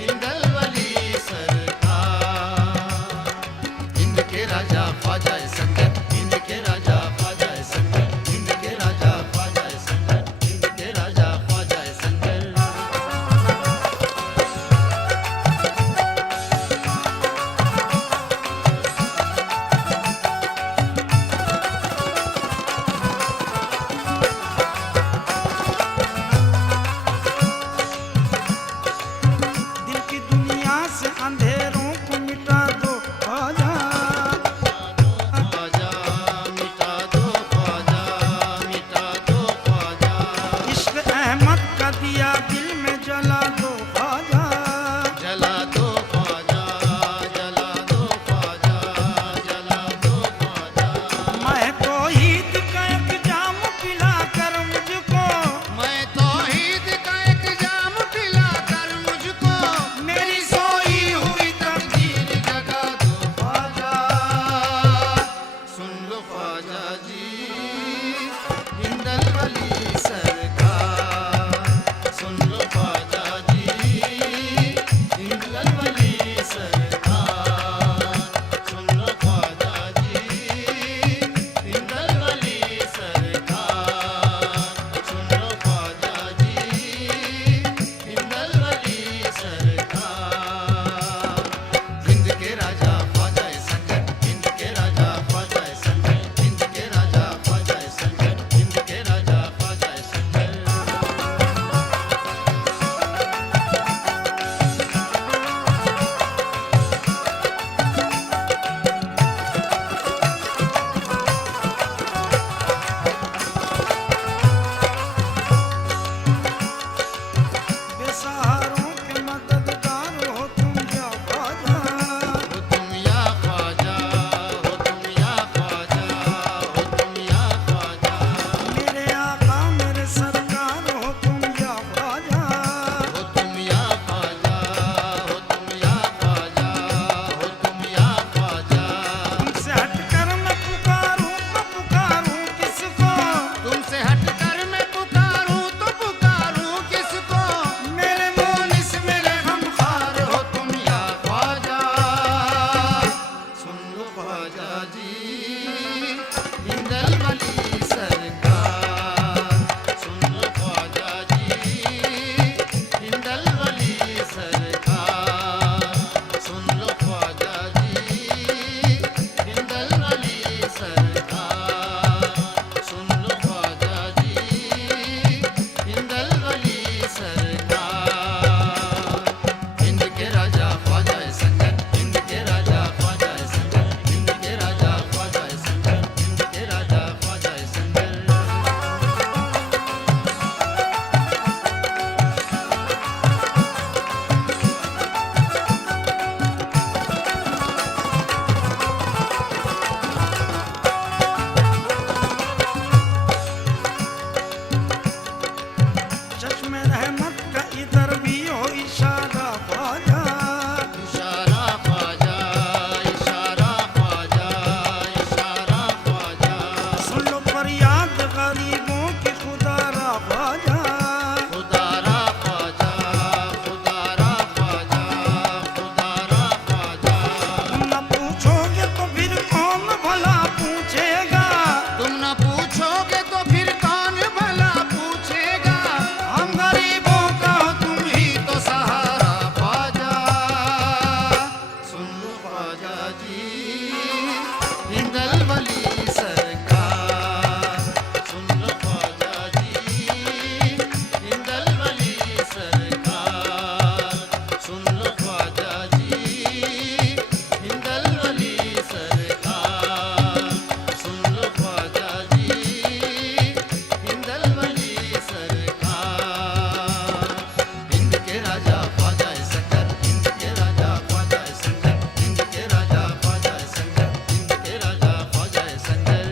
हिंदल वली सरकार। हिंद के राजा ख्वाजा संदर, हिंद के राजा ख्वाजा संदर, हिंद के राजा ख्वाजा संदर, हिंद के राजा ख्वाजा संदर। दिल की दुनिया से अंधेरों को मिटा दो ख्वाजा, ख्वाजा जी हिंदल वली सरकार सुन लो ख्वाजा जी हिंदल वली सरकार सुन लो ख्वाजा जी हिंदल वली सरकार सुन लो ख्वाजा जी हिंदल वली सरकार हिंद के राजा ख्वाजा शंकर हिंद के राजा ख्वाजा शंकर हिंद के राजा ख्वाजा शंकर हिंद के राजा ख्वाजा शंकर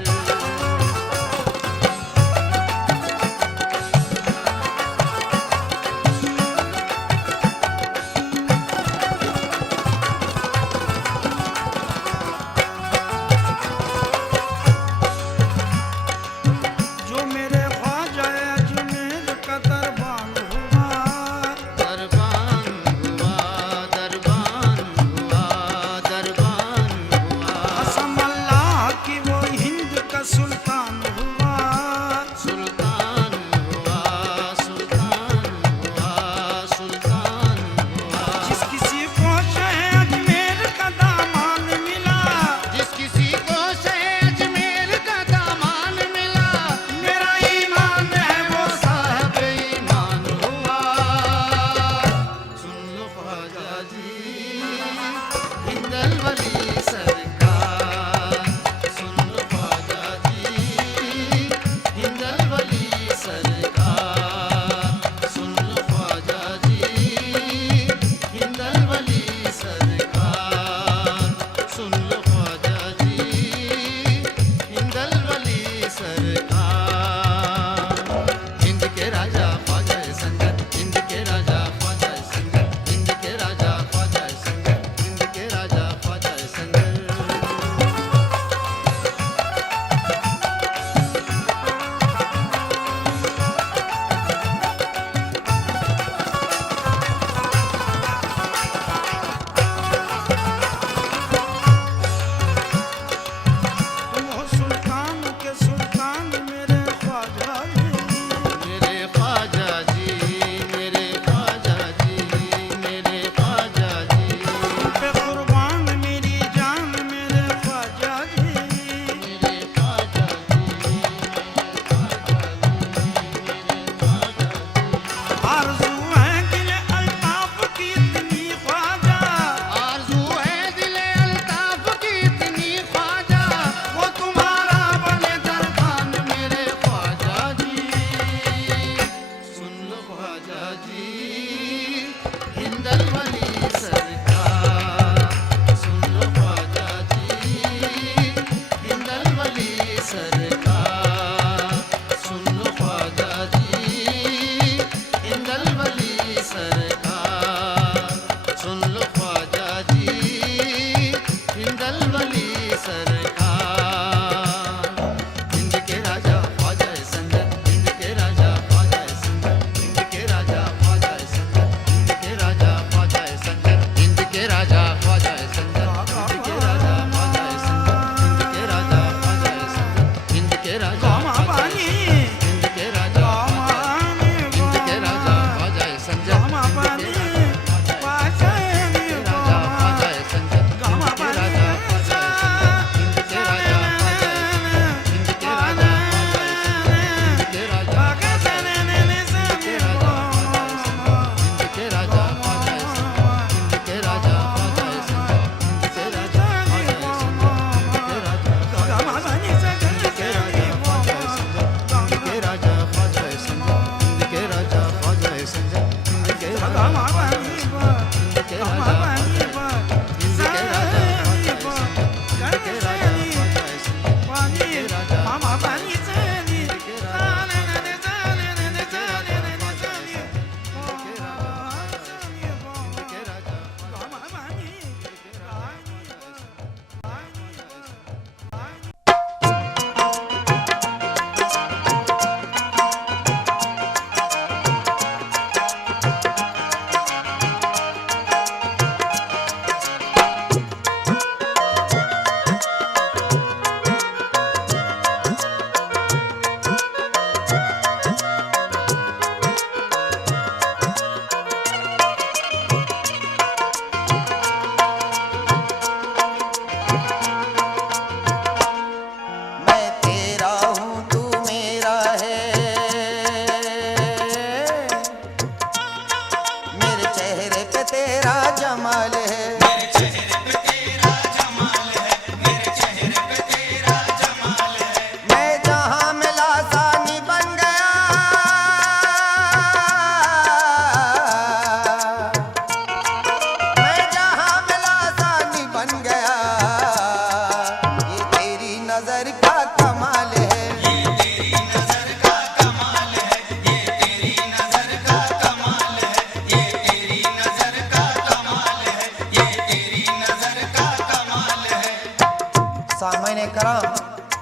सामने कराम,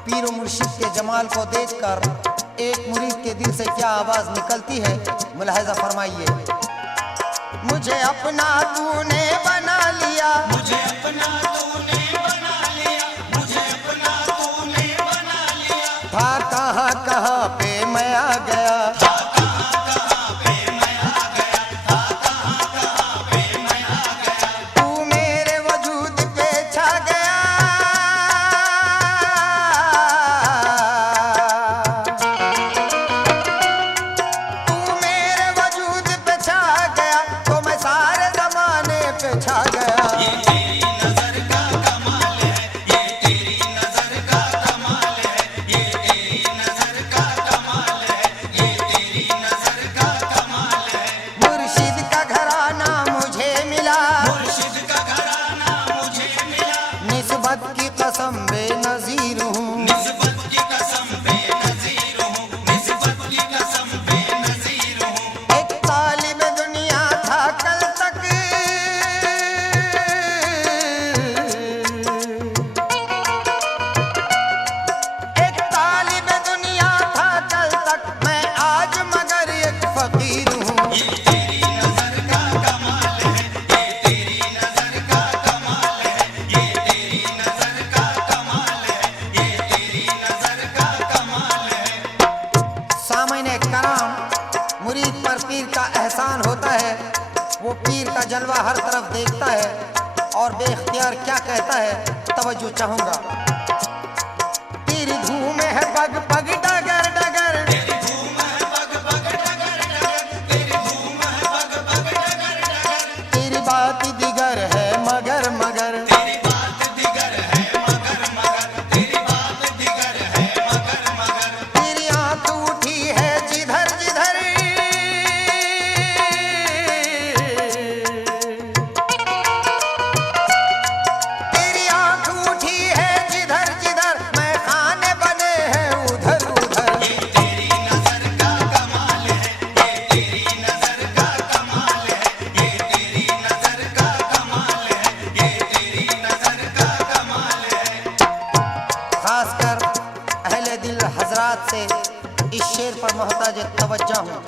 पीर मुर्शिद के जमाल को देखकर एक मुरीद के दिल से क्या आवाज निकलती है, मुलाहिजा फरमाइए। मुझे अपना तूने बना लिया, मुझे अपना तूने बना लिया, मुझे अपना तूने बना लिया। था कहाँ कहाँ पे मैं आ गया, था कहाँ कहाँ पे मैं आ गया, था कहाँ कहाँ पे मैं आ गया। तू मेरे वजूद पे छा गया। तू मेरे वजूद पे छा गया तो मैं सारे जमाने पे छा गया। ये तेरी नजर का कमाल है, ये तेरी नजर का कमाल है, ये तेरी नजर का कमाल है, ये तेरी नजर का कमाल है। मुर्शिद का घराना मुझे मिला, मुर्शिद का घराना मुझे मिला। निस्बत की कसम बेनज़ीर हूँ, निस्बत की कसम बेनज़ीर हूँ, निस्बत की कसम बेनज़ीर हूँ। एक तालिब दुनिया था कल तक, एक तालिब दुनिया था कल तक, मैं आज मगर एक फकीर हूँ। ये तेरी नजर का कमाल है, ये तेरी नजर का कमाल है, ये तेरी नजर का कमाल है, ये तेरी नजर का कमाल है। सामने कराम, मुरीद पर पीर का एहसान होता है। वो पीर का जलवा हर तरफ देखता है और बेख्तियार क्या कहता है, तवज्जो चाहूंगा। तेरी धूम है पग पग डगर डगर, तेरी धूम है पग पग डगर डगर, तेरी धूम है पग पग डगर डगर। तेरी बात दिगर है मगर मगर, तेरी बात दिगर है मगर मगर, तेरी बात दिगर है मगर मगर। तेरी आंख उठी है जिधर जिधर, तेरी आंख उठी है जिधर जिधर, मैं खाने बने हैं उधर उधर। ये तेरी नजर का कमाल है, ये तेरी नजर का कमाल है, ये तेरी नजर का कमाल है, ये तेरी नजर का कमाल है। खासकर अहले दिल हजरात से इस शेर पर मोहताज तवज्जो हूँ।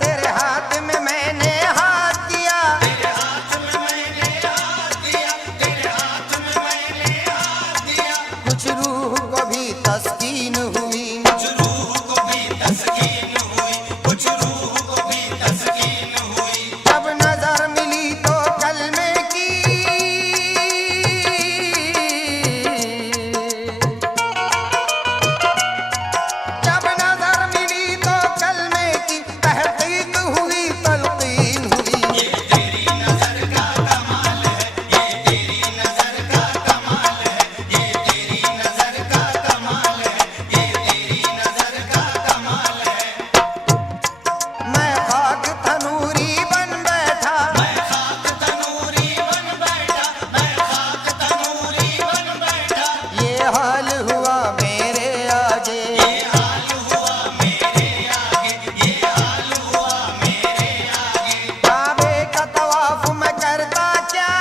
तेरे हाथ में मैंने हाथ दिया, तेरे हाथ में मैंने हाथ दिया, तेरे हाथ में मैंने हाथ दिया। कुछ रूह को भी तस्कीन हुई, कुछ रूह को भी तस्कीन हुई, कुछ रूह को भी तस्कीन हुई। जब नजर मिली तो कलमे की, जब नजर मिली तो कलमे की तहकीक हुई, तलकीन हुई। ये तेरी नजर का कमाल है, ये तेरी नजर का कमाल है, ये तेरी नजर का कमाल है, ये तेरी नजर का कमाल है। मैं खाक तनूरी बन बैठा, मैं खाक तनूरी बन बैठा, मैं खाक तनूरी बन बैठा। ये हाल हुआ मेरे आगे, ये हाल हुआ मेरे आगे, ये हाल हुआ मेरे आगे। काबे का तवाफ मैं करता क्या,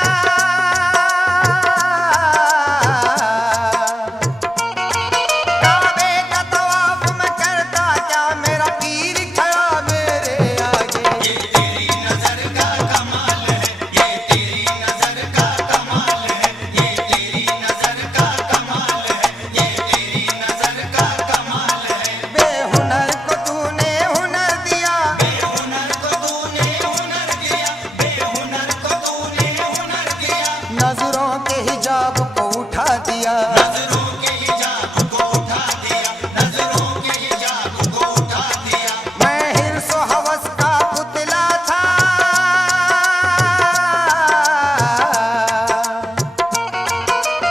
काबे का तवाफ मैं करता क्या, मेरा पीर खड़ा मेरे आगे। ये तेरी नजर का कमाल है, ये तेरी नजर का कमाल है, ये तेरी नजर का कमाल है, ये तेरी नजर का कमाल है। बेहुनर को तूने हुनर दिया, बेहुनर को तूने हुनर दिया, बेहुनर को तूने हुनर दिया। नजरों के हिजाब को उठा दिया। नजरों के हिजाब को उठा दिया, नजरों के हिजाब को उठा दिया। मैं हिर्स व हवस का पुतला था,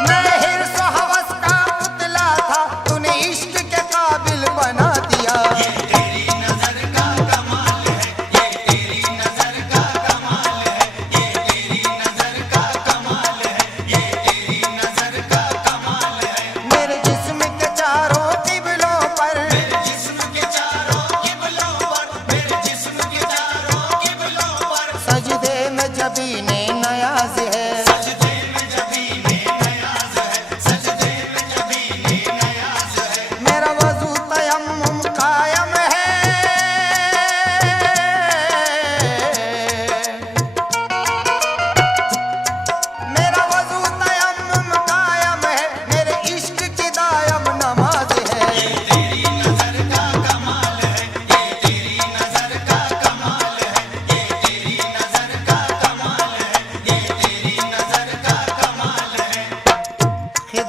मैं हिर्स व हवस का पुतला था, तूने इश्क के काबिल बना दिया। ये तेरी नजर का कमाल है, ये तेरी नजर का कमाल है, ये तेरी नजर का कमाल है, ये तेरी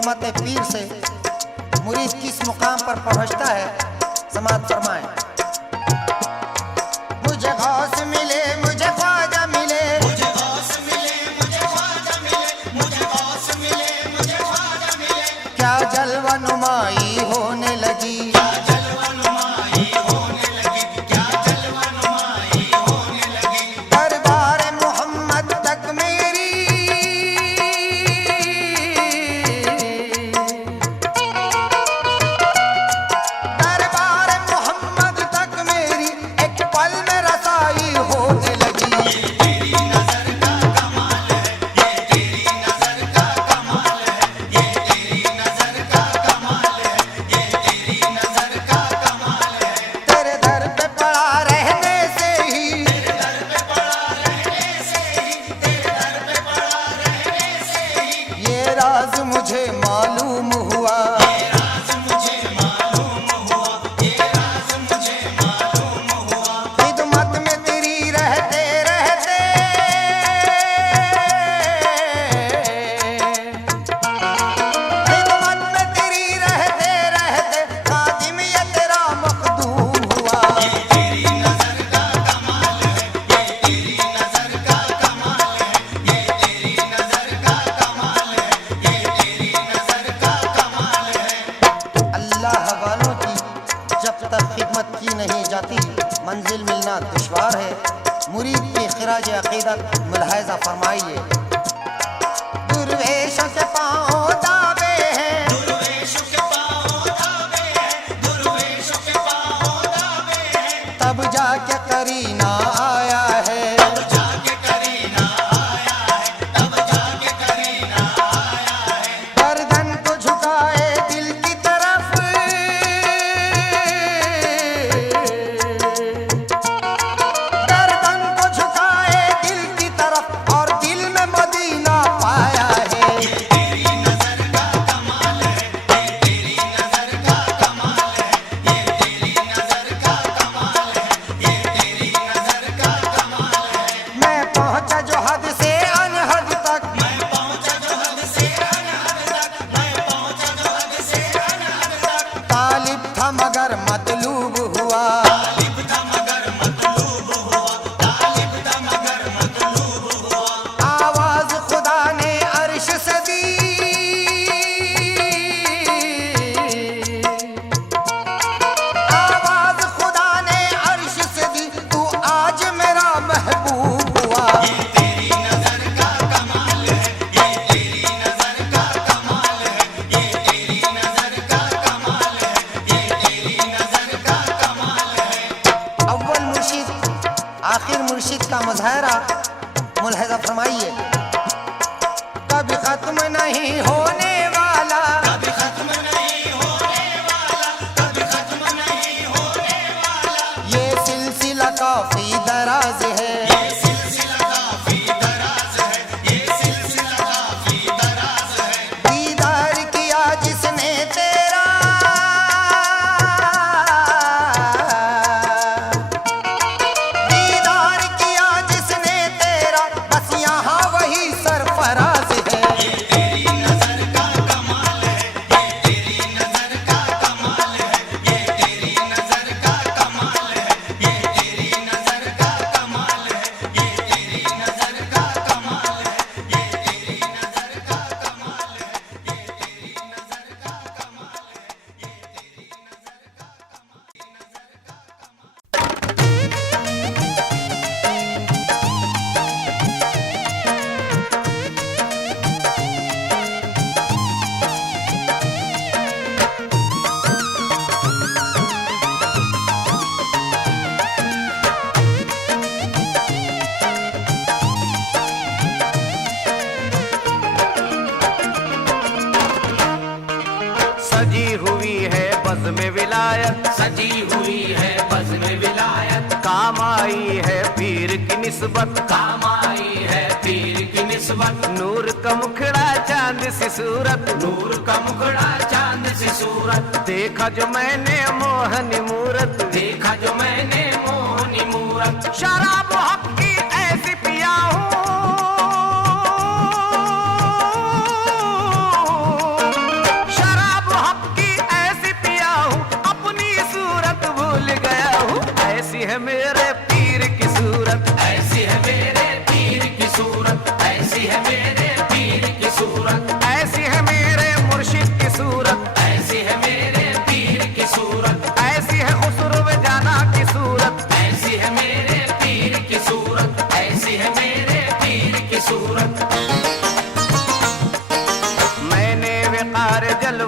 खिदमत पीर से मुरीद किस मुकाम पर पहुंचता है, समात फरमाएं। मुझे गौस मिले, मुझे ख्वाजा मिले, मुझे गौस मिले, मुझे ख्वाजा मिले, मुझे गौस मिले, मुझे ख्वाजा मिले। क्या जलवा नुमाई होने लगी, क्या जलवा नुमाई होने लगी, क्या जलवा नुमाई होने लगी। दरबार मोहम्मद तक मेरी मंजिल मिलना दुश्वार है। मुरीद की खिराज अकीदत मुलाहिजा फरमाइए। दुर्वेशों के पाँव दावे हैं, दुर्वेशों के पाँव दावे हैं, दुर्वेशों के पाँव दावे हैं। तब जाके करीना आया है, तब जाके करीना आया है, तब जाके करीना आया है। गर्दन को झुकाए दिल की तरफ, गर्दन को झुकाए दिल की तरफ, और दिल में मदीना पाया है। ये तेरी नजर का कमाल है, ये तेरी नजर का कमाल है, ये तेरी नजर का कमाल है, ये तेरी नजर का कमाल है। मैं पहुंचा जो हद से अनहद तक, मैं पहुंचा जो हद से अनहद तक, मैं पहुंचा जो हद से अनहद तक। तालिब था मगर मतलूब हुआ, तालिब था मगर मतलूब हुआ, तालिब था मगर मतलूब हुआ। आवाज खुदा ने अर्श से दी, आवाज खुदा ने अर्श से दी, तू आज मेरा महबूब हुआ। ये तेरी नजर का कमाल है, ये तेरी नजर का कमाल है, ये तेरी नजर का कमाल है, ये तेरी नजर का कमाल है। अव्वल मुर्शिद आखिर मुर्शिद का मुजाहरा मुलाहिजा फरमाइए। कभी खत्म नहीं होने वाला, कभी खत्म नहीं होने वाला, कभी खत्म नहीं होने वाला। ये सिलसिला काफी दराज है, ये सिलसिला काफी दराज है, ये सिलसिला काफी दराज है। दीदार किया जिसने तेरा, दीदार किया जिसने तेरा, बस यहाँ वही सरफराज है। ये तेरी नजर का कमाल है, ये तेरी नजर का कमाल है, ये तेरी नजर का कमाल है, ये तेरी नजर का कमाल है, ये तेरी नजर का कमाल है, ये तेरी नजर का कमाल है, ये तेरी नजर का कमाल है, ये तेरी सजी हुई है बज़्म विलायत, सजी हुई है बज़्म विलायत, काम आई है पीर की निस्बत, काम आई है पीर की निस्बत। नूर का मुखड़ा चांद सी सूरत, नूर का मुखड़ा चांद सी सूरत, देखा जो मैंने मोहनी मूरत, देखा जो मैंने मोहनी मूरत। शराब हक की ऐसी पिया हूँ,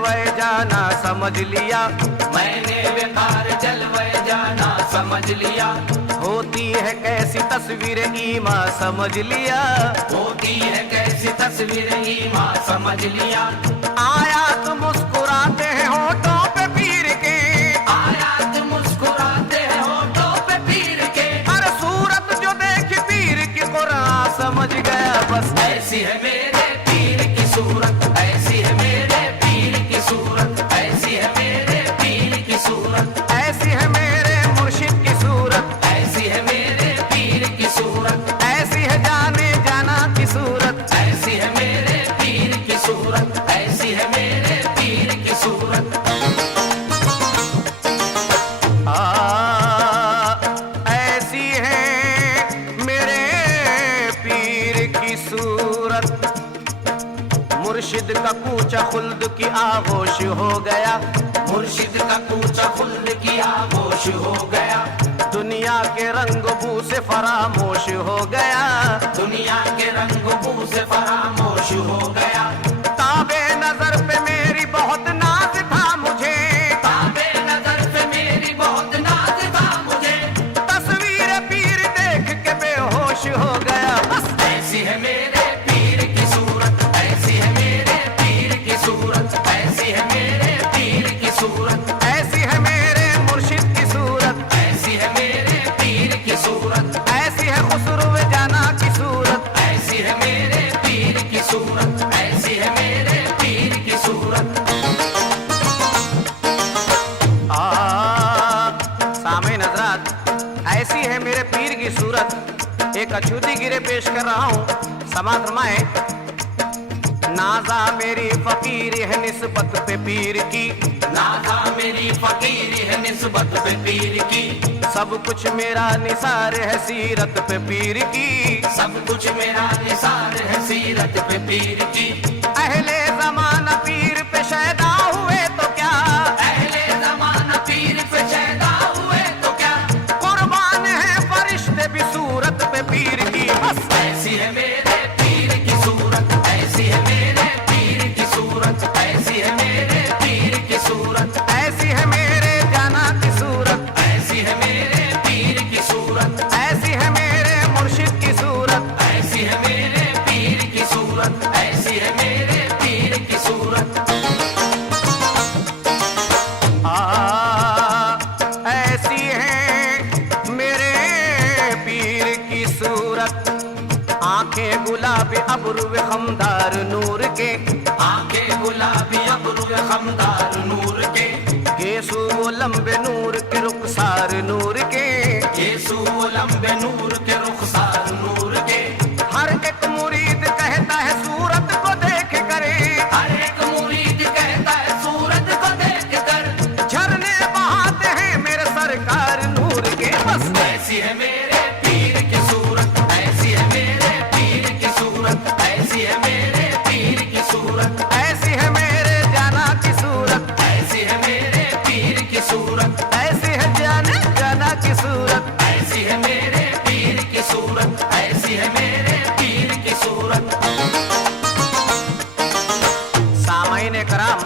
जलवे जाना समझ लिया, मैंने बेकार जलवे जाना समझ लिया। होती है कैसी तस्वीर ईमा समझ लिया, होती है कैसी तस्वीर ईमा समझ लिया। आया तो मुस्कुराते हैं होठों पे पीर के, आया तो मुस्कुराते हैं होठों पे पीर के। हर सूरत जो देखी पीर की कुरान समझ गया बस। ऐसी है मेरे पीर की सूरत, ऐसी है मेरे पीर की सूरत, ऐसी है मेरे पीर की सूरत, ऐसी है मेरे मुर्शिद की सूरत, ऐसी है मेरे पीर की सूरत, ऐसी है जाने जाना की सूरत, ऐसी है मेरे पीर की सूरत, ऐसी है मेरे पीर की सूरत। ऐसी है मेरे पीर की सूरत। मुर्शिद का कूचा खुल्द की आगोश हो गया, मुर्शिद का कूचा खुल्द की आगोश हो गया। दुनिया के रंग बू से फरामोश हो गया, दुनिया के रंग बू से फरामोश हो गया। ताबे नजर पे मेरी बहुत नाज था मुझे, ताबे नजर पे मेरी बहुत नाज था मुझे। तस्वीर पीर देख के बेहोश हो गया बस। ऐसी है मेरे पीर की सूरत, ऐसी है मेरे पीर की सूरत, ऐसी है मेरे पीर की सूरत, ऐसी है मेरे मुर्शिद की सूरत, ऐसी है मेरे पीर की सूरत, ऐसी है खुसरू जाना की सूरत, ऐसी है मेरे पीर की सूरत, ऐसी है मेरे पीर की सूरत। सामईन हज़रात, ऐसी है मेरे पीर की सूरत। एक अछूती गिरे पेश कर रहा हूँ, समात फरमाए। नाजा मेरी फकीर है निस्बत पे पीर की, नाजा मेरी फकीर है निस्बत पे पीर की। सब कुछ मेरा निसार है सीरत पे पीर की, सब कुछ मेरा निसार है सीरत पे पीर की। अहले ज़माना पीर पे शैदा हुए तो क्या, अहले ज़माना पीर पे शैदा हुए तो क्या। कुर्बान है फरिश्ते भी सूरत पे पीर की बस। ऐसी है मेरे पीर की सूरत, ऐसी है मेरे पीर की सूरत, ऐसी है मेरे पीर की सूरत, ऐसी है मेरे जाना की सूरत, ऐसी है मेरे पीर की सूरत, ऐसी है मेरे मुर्शिद की सूरत, ऐसी है मेरे पीर की सूरत, ऐसी है मेरे पीर की सूरत। ऐसी है मेरे पीर की सूरत। आंखें गुलाबी अब्रू खमदार नूर के, आंखें गुलाबी अब्रू खमदार नूर के। गेसू वो लंबे नूर के रुखसार नूर के, यीशु वो लंबे नूर के रुखसार नूर के। हर एक मुरीद कहता है सूरत को देख करे, हर एक मुरीद कहता है सूरत को देख कर। झरने बहाते हैं मेरे सरकार नूर के बस। ऐसी है मेरे पीर की सूरत, ऐसी है मेरे पीर की सूरत, ऐसी है मेरे पीर की सूरत, ऐसी है मेरे जाना की सूरत, ऐसी है मेरे पीर की सूरत, ऐसी है जाने जाना की सूरत, ऐसी है मेरे पीर की सूरत, ऐसी है मेरे पीर की सूरत। सामईन कराम,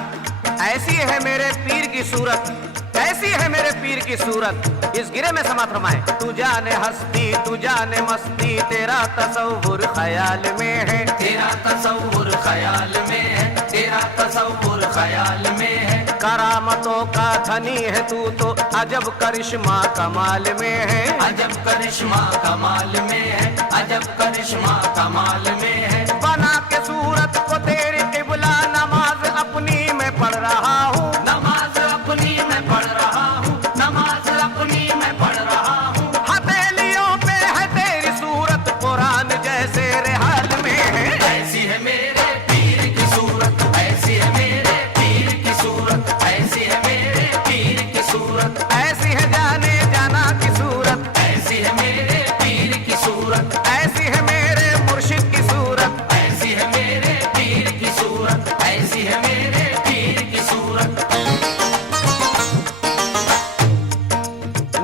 ऐसी है मेरे पीर की सूरत, ऐसी है मेरे पीर की सूरत। इस गिरे में समात फरमाए। तू जाने हस्ती तू जाने मस्ती, तेरा तसव्वुर ख्याल में है, तेरा तसव्वुर ख्याल में है, तेरा तसव्वुर ख्याल में है। करामतों का धनी है तू तो अजब करिश्मा कमाल में है, अजब करिश्मा कमाल में है, अजब करिश्मा कमाल में है। बना के सूरत को तेरी किबला, नमाज अपनी मैं पढ़ रहा हूँ, नमाज अपनी मैं पढ़ रहा हूँ, नमाज अपनी मैं पढ़ रहा हूँ। हथेलियों पे है तेरी सूरत, कुरान जैसे रेहाल में है। ऐसी है मेरे पीर की सूरत, ऐसी है मेरे पीर की सूरत, ऐसी है मेरे पीर की सूरत, ऐसी है जाने जाना की सूरत, ऐसी है मेरे पीर की सूरत, ऐसी है मेरे मुर्शिद की सूरत, ऐसी है मेरे पीर की सूरत, ऐसी है मेरे पीर की सूरत।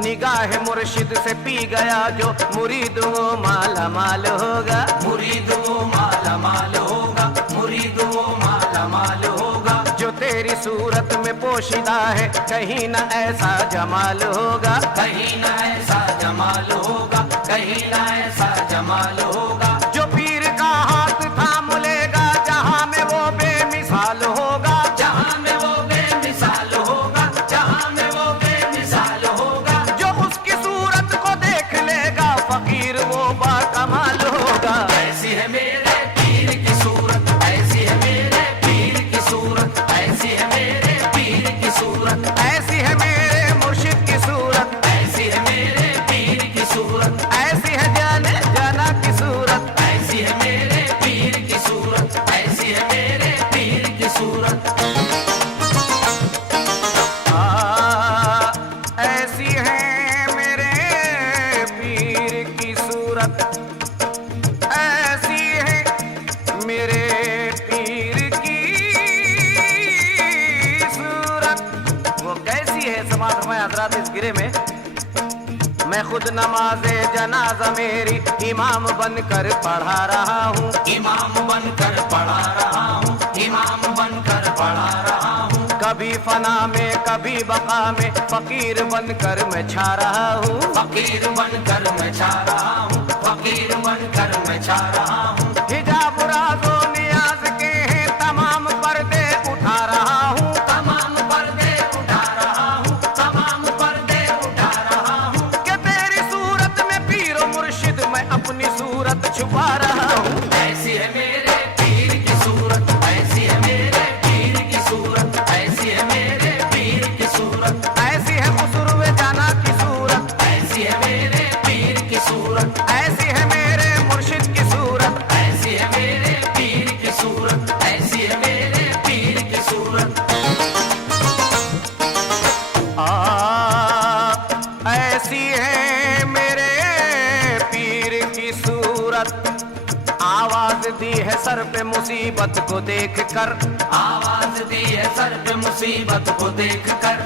निगाह मुर्शिद से पी गया जो मुरीद वो माला माल होगा, मुरीद वो माला माल होगा, मुरीद वो माला माल होगा। जो तेरी सूरत में पोशीदा है, कहीं न ऐसा जमाल होगा, कहीं ना ऐसा जमाल होगा, कहीं ना ऐसा जमाल होगा। जो पीर का हाथ थाम लेगा, जहां में वो बेमिसाल होगा, जहां में वो बेमिसाल होगा, जहां में वो बेमिसाल होगा। जो उसकी सूरत को देख लेगा, फकीर वो बाकमाल होगा। ऐसी है मेरे पीर की सूरत, ऐसी है मेरे पीर की सूरत, ऐसी है मेरे पीर की सूरत, ऐसी है मेरे मुर्शिद की सूरत, ऐसी है मेरे पीर की सूरत, ऐसी है जाने जाना की सूरत, ऐसी है मेरे पीर की सूरत, ऐसी है मेरे पीर की सूरत। ऐसी है मेरे पीर की सूरत, ऐसी है मेरे पीर की सूरत। वो कैसी है समाज में हजरात इस गिरे में। मैं खुद नमाज़े जनाजा मेरी इमाम बनकर पढ़ा रहा हूँ, इमाम बनकर पढ़ा रहा हूँ, इमाम बनकर पढ़ा रहा हूँ। कभी फना में कभी बका में फकीर बनकर मैं छा रहा हूँ, फकीर बनकर मैं छा रहा हूँ, फकीर बनकर मैं छा रहा हूँ। हिजाब राज़ो नियाज के हैं तमाम पर्दे उठा रहा हूँ, तमाम पर्दे उठा रहा हूँ, तमाम पर्दे उठा रहा हूँ। कि तेरी सूरत में पीरो मुर्शिद मैं अपनी सूरत छुपा रहा हूँ। ऐसी है मेरे पीर की सूरत, ऐसी है मेरे पीर की सूरत, ऐसी है मेरे पीर की सूरत, ऐसी है खुसरुए जाना की सूरत, ऐसी है मेरे पीर की सूरत, ऐसी है मेरे मुर्शिद की सूरत, ऐसी है मेरे पीर की सूरत, ऐसी है मेरे पीर की सूरत। ऐसी है मेरे पीर की सूरत। आवाज दी है सर पे मुसीबत को देख कर, आवाज दी है सर पे मुसीबत को देख कर,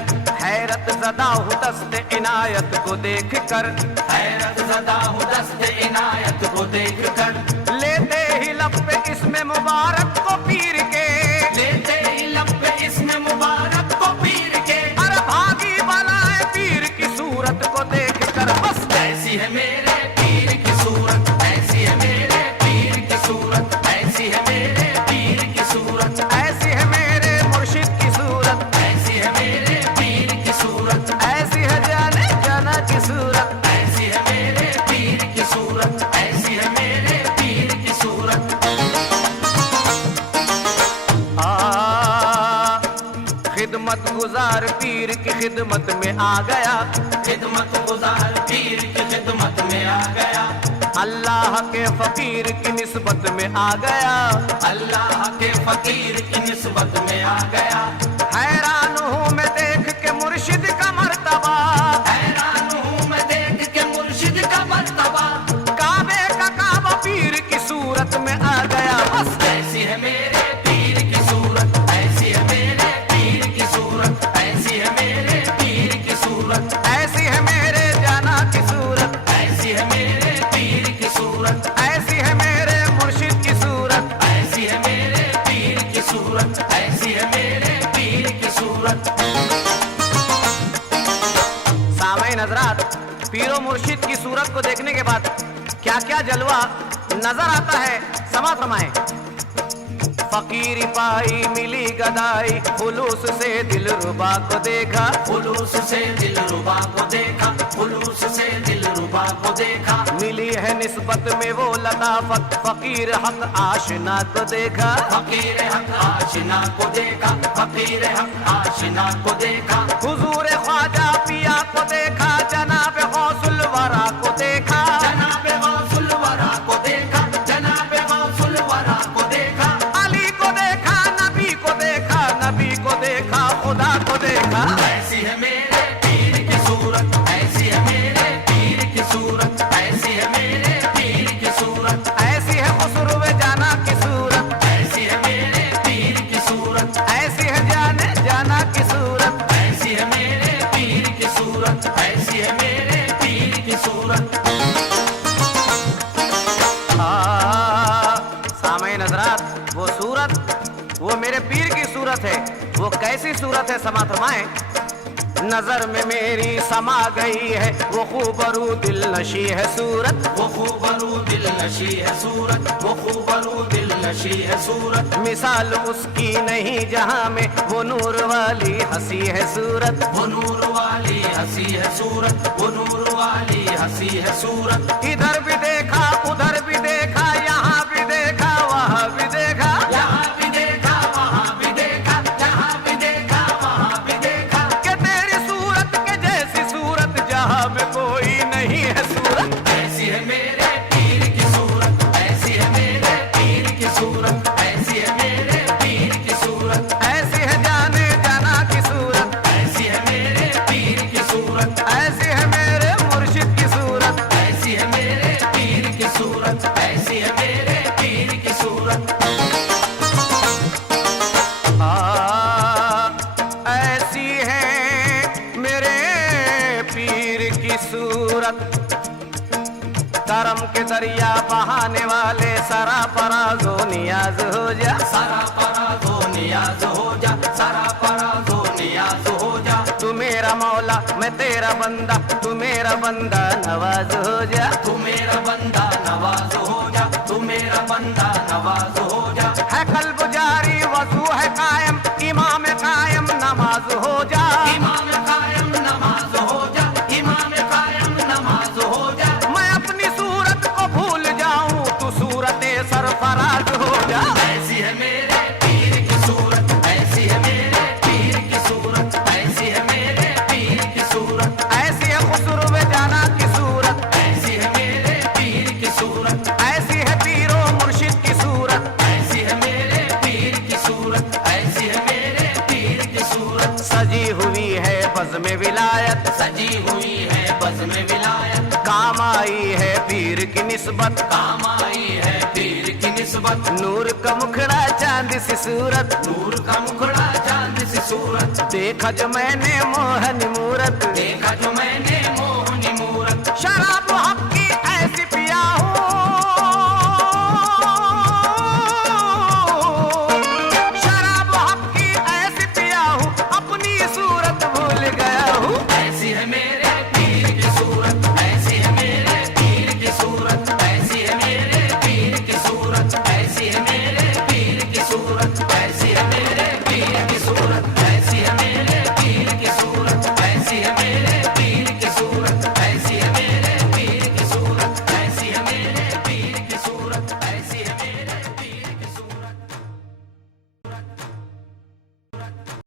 हैरत ज़दा हूँ दस्त इनायत को देख कर, हैरत ज़दा हूँ दस्त इनायत को देख कर। लेते ही लब पे इसमें मुबारक को पीर के, लेते ही लब पे इसमें मुबारक को पीर के। अरे भागी बनाए पीर की सूरत को देख कर बस। ऐसी है मेरे पीर की सूरत, ऐसी है मेरे पीर की सूरत, ऐसी है मेरे पीर की सूरत, ऐसी है मेरे मुर्शिद की सूरत, ऐसी है मेरे पीर की सूरत, ऐसी है जाने जाना की सूरत, ऐसी है मेरे पीर की सूरत, ऐसी है मेरे पीर की सूरत। खिदमत गुजार पीर की खिदमत में आ गया, खिदमत गुजार पीर की खिदमत में आ गया, अल्लाह के फकीर की निस्बत में आ गया, अल्लाह के फकीर की निस्बत में आ गया। हैरान हूँ मैं देख के मुर्शिद का मर्तबा, हैरान हूँ मैं देख के मुर्शिद का मर्तबा, काबे का काबा पीर की सूरत में आ गया बस। ऐसी है मेरे पीर की सूरत, ऐसी है मेरे पीर की सूरत, ऐसी है मेरे पीर की सूरत, ऐसी है मेरे जाना की सूरत, ऐसी है मेरे पीर की सूरत, ऐसी है मेरे मुर्शिद की सूरत, ऐसी है मेरे पीर की सूरत, ऐसी है मेरे पीर की सूरत। सामईन हज़रात, पीरो मुर्शिद की सूरत को देखने के बाद क्या क्या जलवा नजर आता है समाज फरमाएं। फकीरी पाई मिली गदाई, खुलूस से दिल रुबा को देखा, खुलूस से दिल रुबा को देखा, खुलूस से दिल रुबा को देखा। मिली है निस्बत में वो लताफत, फकीर हक आशना को देखा, फकीर हक आशिना को देखा, फकीर हक आशिना को देखा। हुजूर ख्वाजा पिया को देखा, जनाब गौसुल वरा को देखा, जनाब गौसुल वरा को देखा, जनाब गौसुल वरा को देखा। अली को देखा, नबी को देखा, नबी को देखा, खुदा को देखा। ऐसी है मेरे पीर की सूरत, ऐसी है मेरे पीर की सूरत, ऐसी है मेरे पीर की सूरत, ऐसी है खुसरुए जाना की सूरत, ऐसी है मेरे पीर की सूरत, ऐसी है जाने जाना की सूरत, ऐसी है मेरे पीर की सूरत, ऐसी है मेरे पीर की सूरत। सामईन हज़रात, वो सूरत वो मेरे पीर की सूरत है। वो कैसी सूरत है समा फरमाएं। नजर में मेरी समा गई है वो खूबरू दिल नशी है सूरत, वो खूबरू दिल नशी है सूरत, वो खूबरू दिल नशी है सूरत। मिसाल उसकी नहीं जहां में वो नूर वाली हंसी है सूरत, वो नूर वाली हंसी है सूरत, वो नूर वाली हंसी है सूरत। इधर भी देखा उधर भी देखा, यहाँ भी देखा वहाँ भी देखा, यहाँ भी देखा वहाँ भी देखा, यहाँ भी देखा वहाँ भी देखा। कि तेरी सूरत के जैसी सूरत जहाँ में कोई नहीं है सूरत। ऐसी है मेरे पीर की सूरत, ऐसी है मेरे पीर की सूरत, ऐसी है मेरे पीर की सूरत, ऐसी है जाने जाना की सूरत, ऐसी है मेरे पीर की सूरत, ऐसी है मेरे मुर्शिद की सूरत, ऐसी है मेरे पीर की सूरत, ऐसी है मेरे पीर की सूरत। ऐसी है मेरे पीर की सूरत। करम के दरिया बहाने वाले सरा पराजो नियाज हो जा, सारा पराजो नियाज हो जा, सारा पराजो नियाज हो जा। तू मेरा मौला मैं तेरा बंदा, तू मेरा बंदा नवाज हो जा, तू मेरा बंदा नवाज हो जा, तू मेरा बंदा नवाज हो जा। है कल्ब जारी वजू है कायम, इमाम कायम नमाज हो जा, इमाम कायम नमाज हो जा, इमाम कायम नमाज हो जा। मैं अपनी सूरत को भूल जाऊं तू सूरत सरफराज हो जा। ऐसी है मेरे पीर की सूरत, ऐसी है मेरे पीर की सूरत, ऐसी है मेरे पीर की सूरत, ऐसी है खुसरू जाना की सूरत, ऐसी है मेरे पीर की सूरत, ऐसी है पीरो मुर्शिद की सूरत, ऐसी है मेरे पीर की सूरत, ऐसी है मेरे पीर की सूरत। सजी हुई है बज़ में विलायत, सजी हुई है बज़ में विलायत, काम आई है पीर की निस्बत, काम आई है पीर की निस्बत। नूर का मुखड़ा चांद सी सूरत, नूर का मुखड़ा चांद सी सूरत, देखा जो मैंने मोहन मूरत, देखा जो